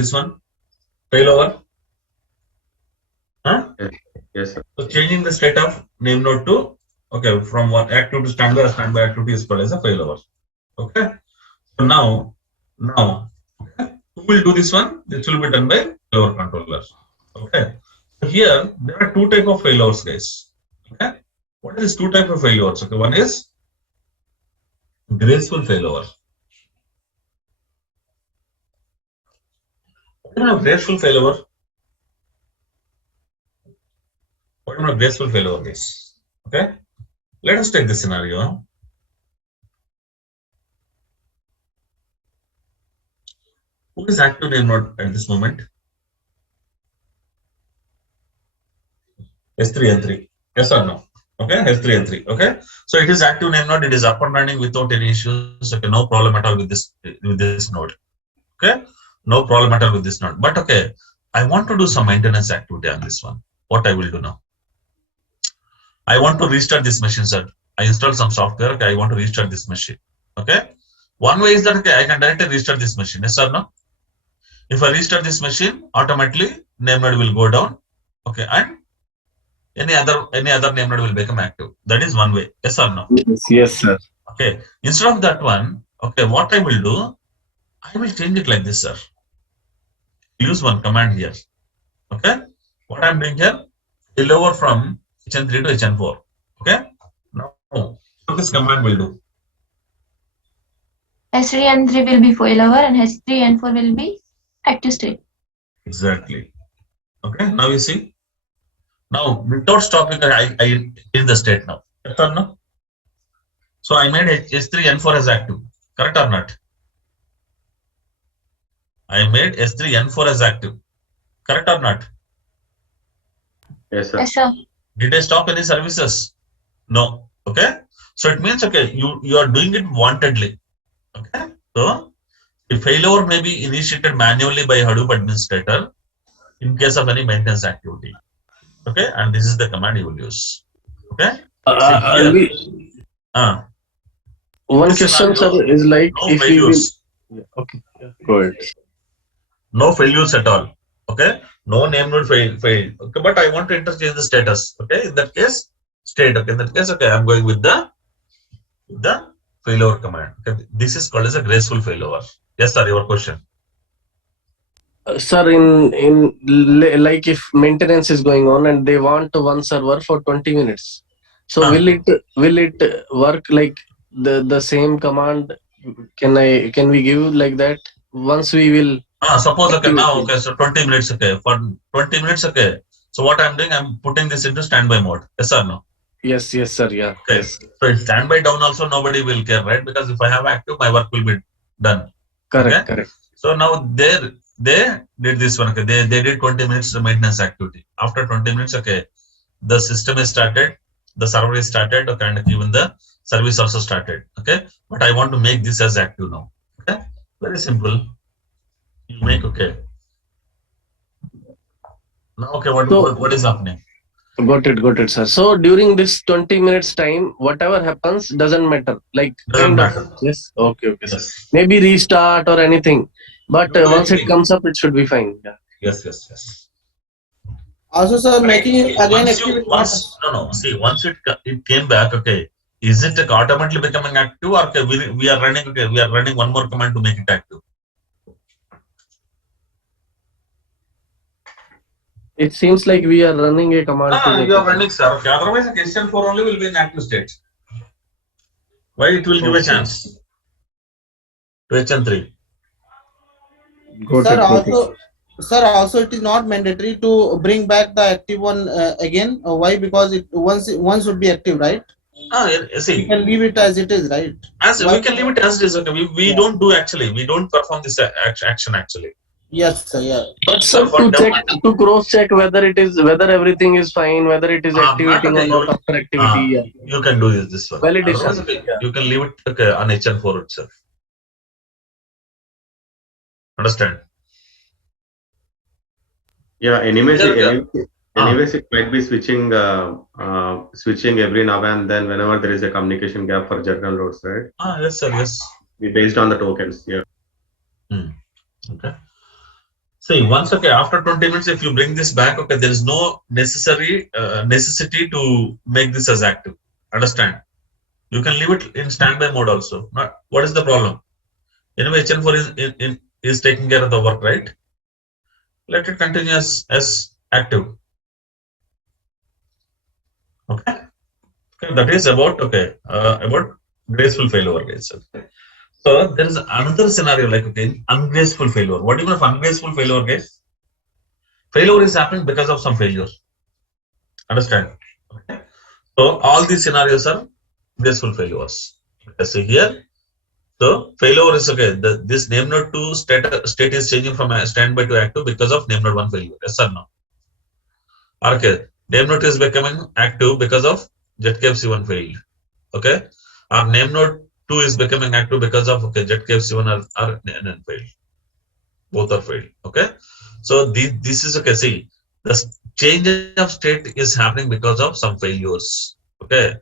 this one failover? Huh? Yes, sir. So changing the state of name node to Okay, from one active to standby activity is called as a failover. Okay. So now, okay, who will do this one? This will be done by failover controller. Okay. So here there are two type of failovers, guys. Okay. What is this two type of failovers? Okay. One is graceful failover. What do you mean graceful failover? What do you mean graceful failover, guys? Okay. Let us take this scenario. Who is active name node at this moment? S3 and 3. Yes or no? Okay, S3 and 3. Okay. So it is active name node, it is up and running without any issues. Okay, no problem at all with this node. Okay, no problem at all with this node. But okay, I want to do some maintenance activity on this one. What I will do now? I want to restart this machine, sir. I installed some software. Okay, I want to restart this machine. Okay. One way is that okay, I can directly restart this machine. Yes or no? If I restart this machine, automatically name node will go down. Okay, and any other name node will become active. That is one way. Yes or no? Yes, sir. Okay. Instead of that one, okay, what I will do, I will change it like this, sir. Use one command here. Okay. What I'm doing here, failover from HN3 to HN4. Okay. Now, what this command will do? H3 and 3 will be failover and H3 and 4 will be active state. Exactly. Okay. Now you see. Now without stopping, I change the state now. Correct or no? So I made S3 N4 as active. Correct or not? I made S3 N4 as active. Correct or not? Yes, sir. Yes, sir. Did I stop any services? No. Okay. So it means okay, you are doing it wantedly. Okay. So the failover may be initiated manually by Hadoop administrator in case of any maintenance activity. Okay, and this is the command you will use. Okay. So here, one question, sir, is like no if failures. we will. Okay. Go ahead. No failures at all. Okay. No name node failed. Okay, but I want to interchange the status. Okay. In that case, state. Okay. In that case, okay, I'm going with the failover command. Okay. This is called as a graceful failover. Yes, sir. Your question. Sir, like if maintenance is going on and they want one server for 20 minutes, so will it work like the same command? Can we give like that once we will? Suppose okay now okay, so 20 minutes okay, for 20 minutes okay. So what I'm doing, I'm putting this into standby mode. Yes or no? Yes, sir. Yeah. Okay. Yes. So in standby down also nobody will care, right? Because if I have active, my work will be done. Correct. Okay? So now they did this one. Okay, they did 20 minutes maintenance activity. After 20 minutes, okay, the system is started, the server is started, okay, and even the service also started. Okay, but I want to make this as active now. Okay, very simple. You make okay. Now okay, what is happening? Got it, sir. So during this 20 minutes time, whatever happens doesn't matter. Like Doesn't matter. Yes. Okay, yes. sir. Maybe restart or anything, but once it comes up, it should be fine. Yeah. Yes. Also, sir, making it again active. Once it came back, okay, is it automatically becoming active or okay, we are running one more command to make it active? It seems like we are running a command. You are running, sir. Okay. Otherwise, HN4 only will be in active state. Why it will give a chance to HN3? Sir, also it is not mandatory to bring back the active one again. Why? Because it once would be active, right? See, we can leave it as it is, right? We can leave it as it is. Okay, we don't do actually. We don't perform this action actually. Yes, sir. Yeah. But sir, to cross check whether everything is fine, whether it is activating or not after activity. You can do this one. Validation. Okay, you can leave it on HN4 itself. Understand? Yeah. Anyways, it might be switching every now and then whenever there is a communication gap for general nodes, right? Yes, sir. Yes. Based on the tokens. Yeah. Okay. See, once okay, after 20 minutes, if you bring this back, okay, there is no necessity to make this as active. Understand? You can leave it in standby mode also. Not what is the problem? Anyway, HN4 is taking care of the work, right? Let it continue as active. Okay. Okay, that is about about graceful failover, guys. Okay. So there is another scenario like ungraceful failure. What do you mean of ungraceful failure, guys? Failure is happening because of some failure. Understand? Okay. So all these scenarios are graceful failures. Okay, so here, so failure is okay. This name node 2 state is changing from a standby to active because of name node 1 failure. Yes or no? Okay. Name node is becoming active because of ZKFC1 failed. Okay. Our name node 2 is becoming active because of ZKFC1 are failed. Both are failed. Okay. So this is okay. See, the change of state is happening because of some failures. Okay.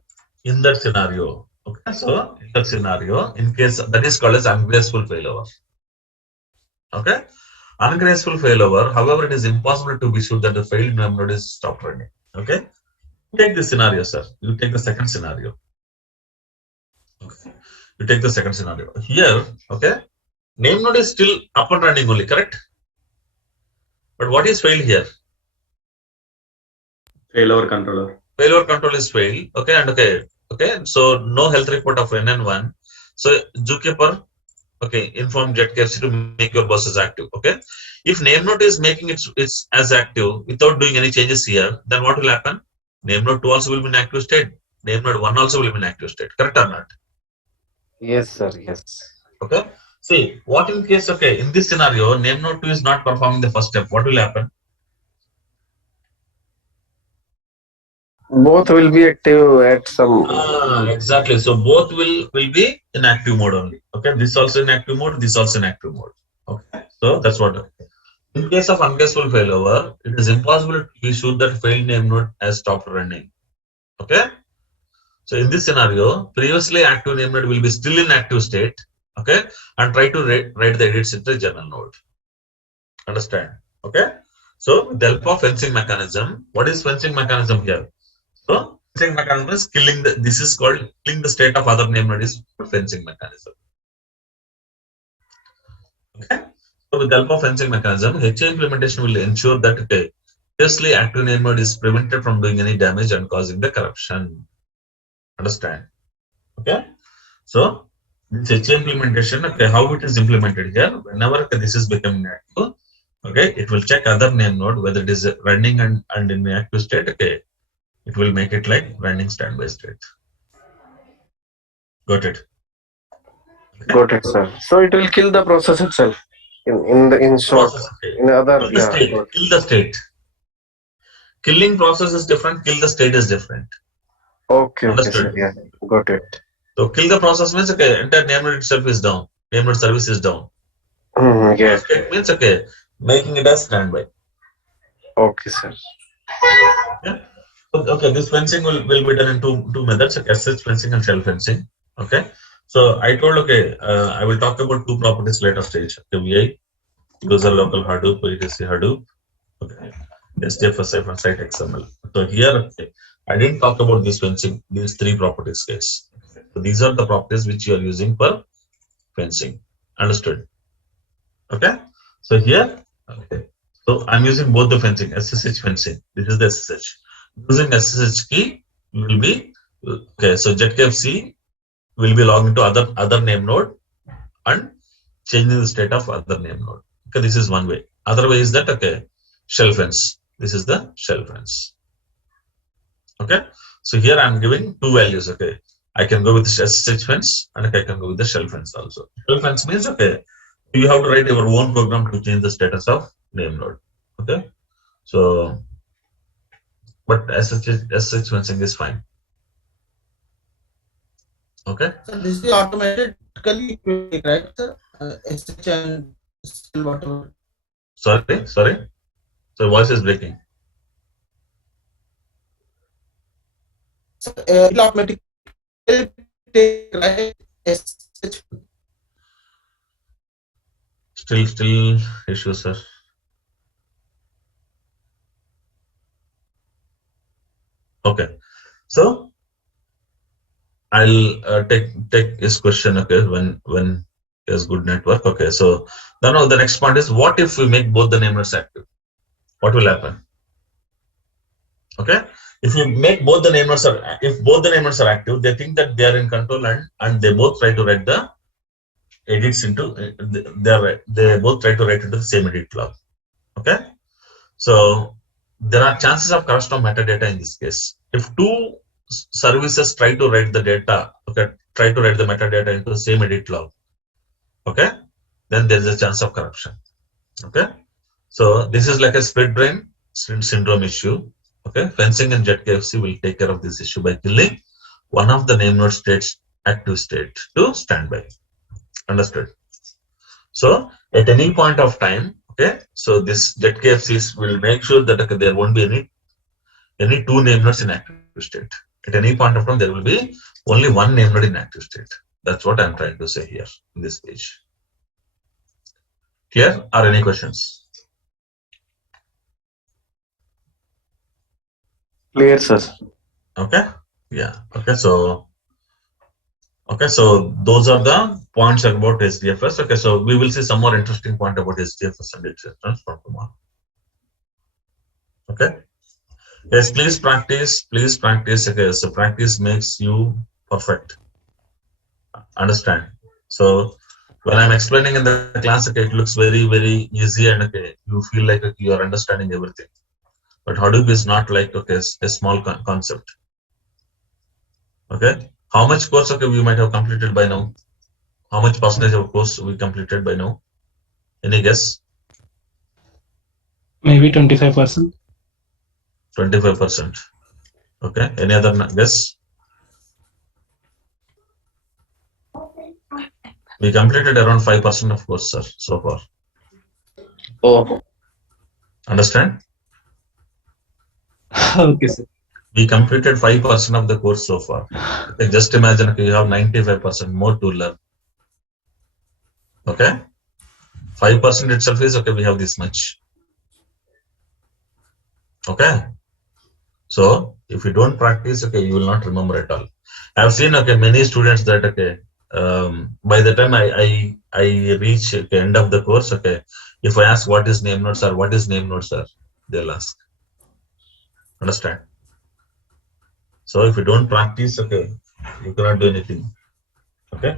In that scenario. Okay. So in that scenario, in case that is called as ungraceful failover. Okay. Ungraceful failover, however, it is impossible to be sure that the failed name node is stopped running. Okay. Take this scenario, sir. You take the second scenario. Okay. You take the second scenario. Here, okay, name node is still up and running only, correct? But what is failed here? Failover controller. Failover control is failed. Okay, and okay. So no health report of NN1. So zookeeper, okay, inform JetKFC to make your buses active. Okay. If name node is making it's as active without doing any changes here, then what will happen? Name node 2 also will be in active state. Name node 1 also will be in active state. Correct or not? Yes, sir. Yes. Okay. See, what in case, okay, in this scenario, name node 2 is not performing the first step. What will happen? Both will be active at some. Exactly. So both will be in active mode only. Okay. This also in active mode. This also in active mode. Okay. So that's what. In case of ungraceful failover, it is impossible to be sure that failed name node has stopped running. Okay. So in this scenario, previously active name node will be still in active state. Okay. And try to write the edits into the general node. Understand? Okay. So with the help of fencing mechanism, what is fencing mechanism here? So fencing mechanism is killing the. This is called killing the state of other name node is fencing mechanism. Okay. So with the help of fencing mechanism, HA implementation will ensure that previously active name node is prevented from doing any damage and causing the corruption. Understand? Okay. So this HA implementation, okay, how it is implemented here? Whenever this is becoming active, okay, it will check other name node whether it is running and in active state. Okay, it will make it like running standby state. Got it? Okay. Got it, sir. So it will kill the process itself. In short, Process, okay. in other, Kill the state. Kill the state. Killing process is different. Kill the state is different. Okay, Understood? sir. Yeah, got it. So kill the process means okay, entire name node itself is down. Name node service is down. Yeah. State means okay, making it as standby. Okay, sir. Yeah. Okay, this fencing will be done in two methods, okay, SH fencing and shell fencing. Okay. So I told okay, I will talk about two properties later stage. Okay, VI, user local Hadoop, etc Hadoop. Okay. SDFSI and site XML. So here, okay, I didn't talk about this fencing, these three properties, guys. So these are the properties which you are using for fencing. Understood? Okay. So here, okay. So I'm using both the fencing, SSH fencing. This is the SSH. Using SSH key will be okay. So ZKFC will be logged into other name node and changing the state of other name node. Okay, this is one way. Other way is that okay, shell fence. This is the shell fence. Okay. So here I'm giving two values. Okay. I can go with SSH fence and I can go with the shell fence also. Shell fence means okay, you have to write your own program to change the status of name node. Okay. So, but SSH fencing is fine. Okay. So this is automatically right, sir? SH and still whatever. Sorry. So voice is breaking. So it will automatically take right SH. Still issue, sir. Okay. So I'll take his question. Okay, when there's good network. Okay, so now the next point is, what if we make both the name nodes active? What will happen? Okay, if you make both the name nodes if both the name nodes are active, they think that they are in control, and they both try to write the edits into they both try to write into the same edit log. Okay, so there are chances of corruption of metadata in this case. If two services try to write the data, okay, try to write the metadata into the same edit log, okay, then there's a chance of corruption. Okay, so this is like a split brain syndrome issue. Okay, fencing and JetKFC will take care of this issue by killing one of the name node states active state to standby. Understood? So at any point of time, okay, so this JetKFCs will make sure that okay, there won't be any two name nodes in active state. At any point of time, there will be only one name node in active state. That's what I'm trying to say here in this page. Clear? Are any questions? Clear, sir. Okay. Yeah. Okay. So those are the points about HDFS. Okay. So we will see some more interesting point about HDFS and its reference from tomorrow. Okay. Yes, please practice. Please practice. Okay. So practice makes you perfect. Understand? So when I'm explaining in the class, okay, it looks very, very easy, and okay, you feel like okay, you are understanding everything. But Hadoop is not like okay, a small concept. Okay. How much course okay we might have completed by now? How much percentage of course we completed by now? Any guess? Maybe 25%. 25%. Okay. Any other guess? We completed around 5% of course, sir, so far. Oh. Understand? Okay, sir. We completed 5% of the course so far. Okay, just imagine okay, you have 95% more to learn. Okay. 5% itself is okay, we have this much. Okay. So if you don't practice, okay, you will not remember at all. I've seen okay many students that okay by the time I reach the end of the course, okay, if I ask what is name nodes or what is name nodes, sir, they'll ask. Understand? So if you don't practice, okay, you cannot do anything. Okay.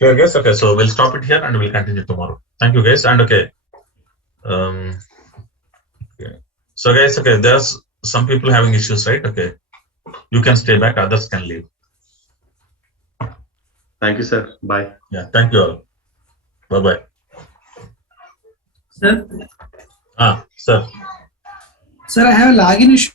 Okay, guys. Okay, so we'll stop it here and we'll continue tomorrow. Thank you, guys. And okay. Okay. So guys, okay, there's some people having issues, right? Okay. You can stay back, others can leave. Thank you, sir. Bye. Yeah, thank you all. Bye-bye. Sir, Sir. sir, I have a login issue.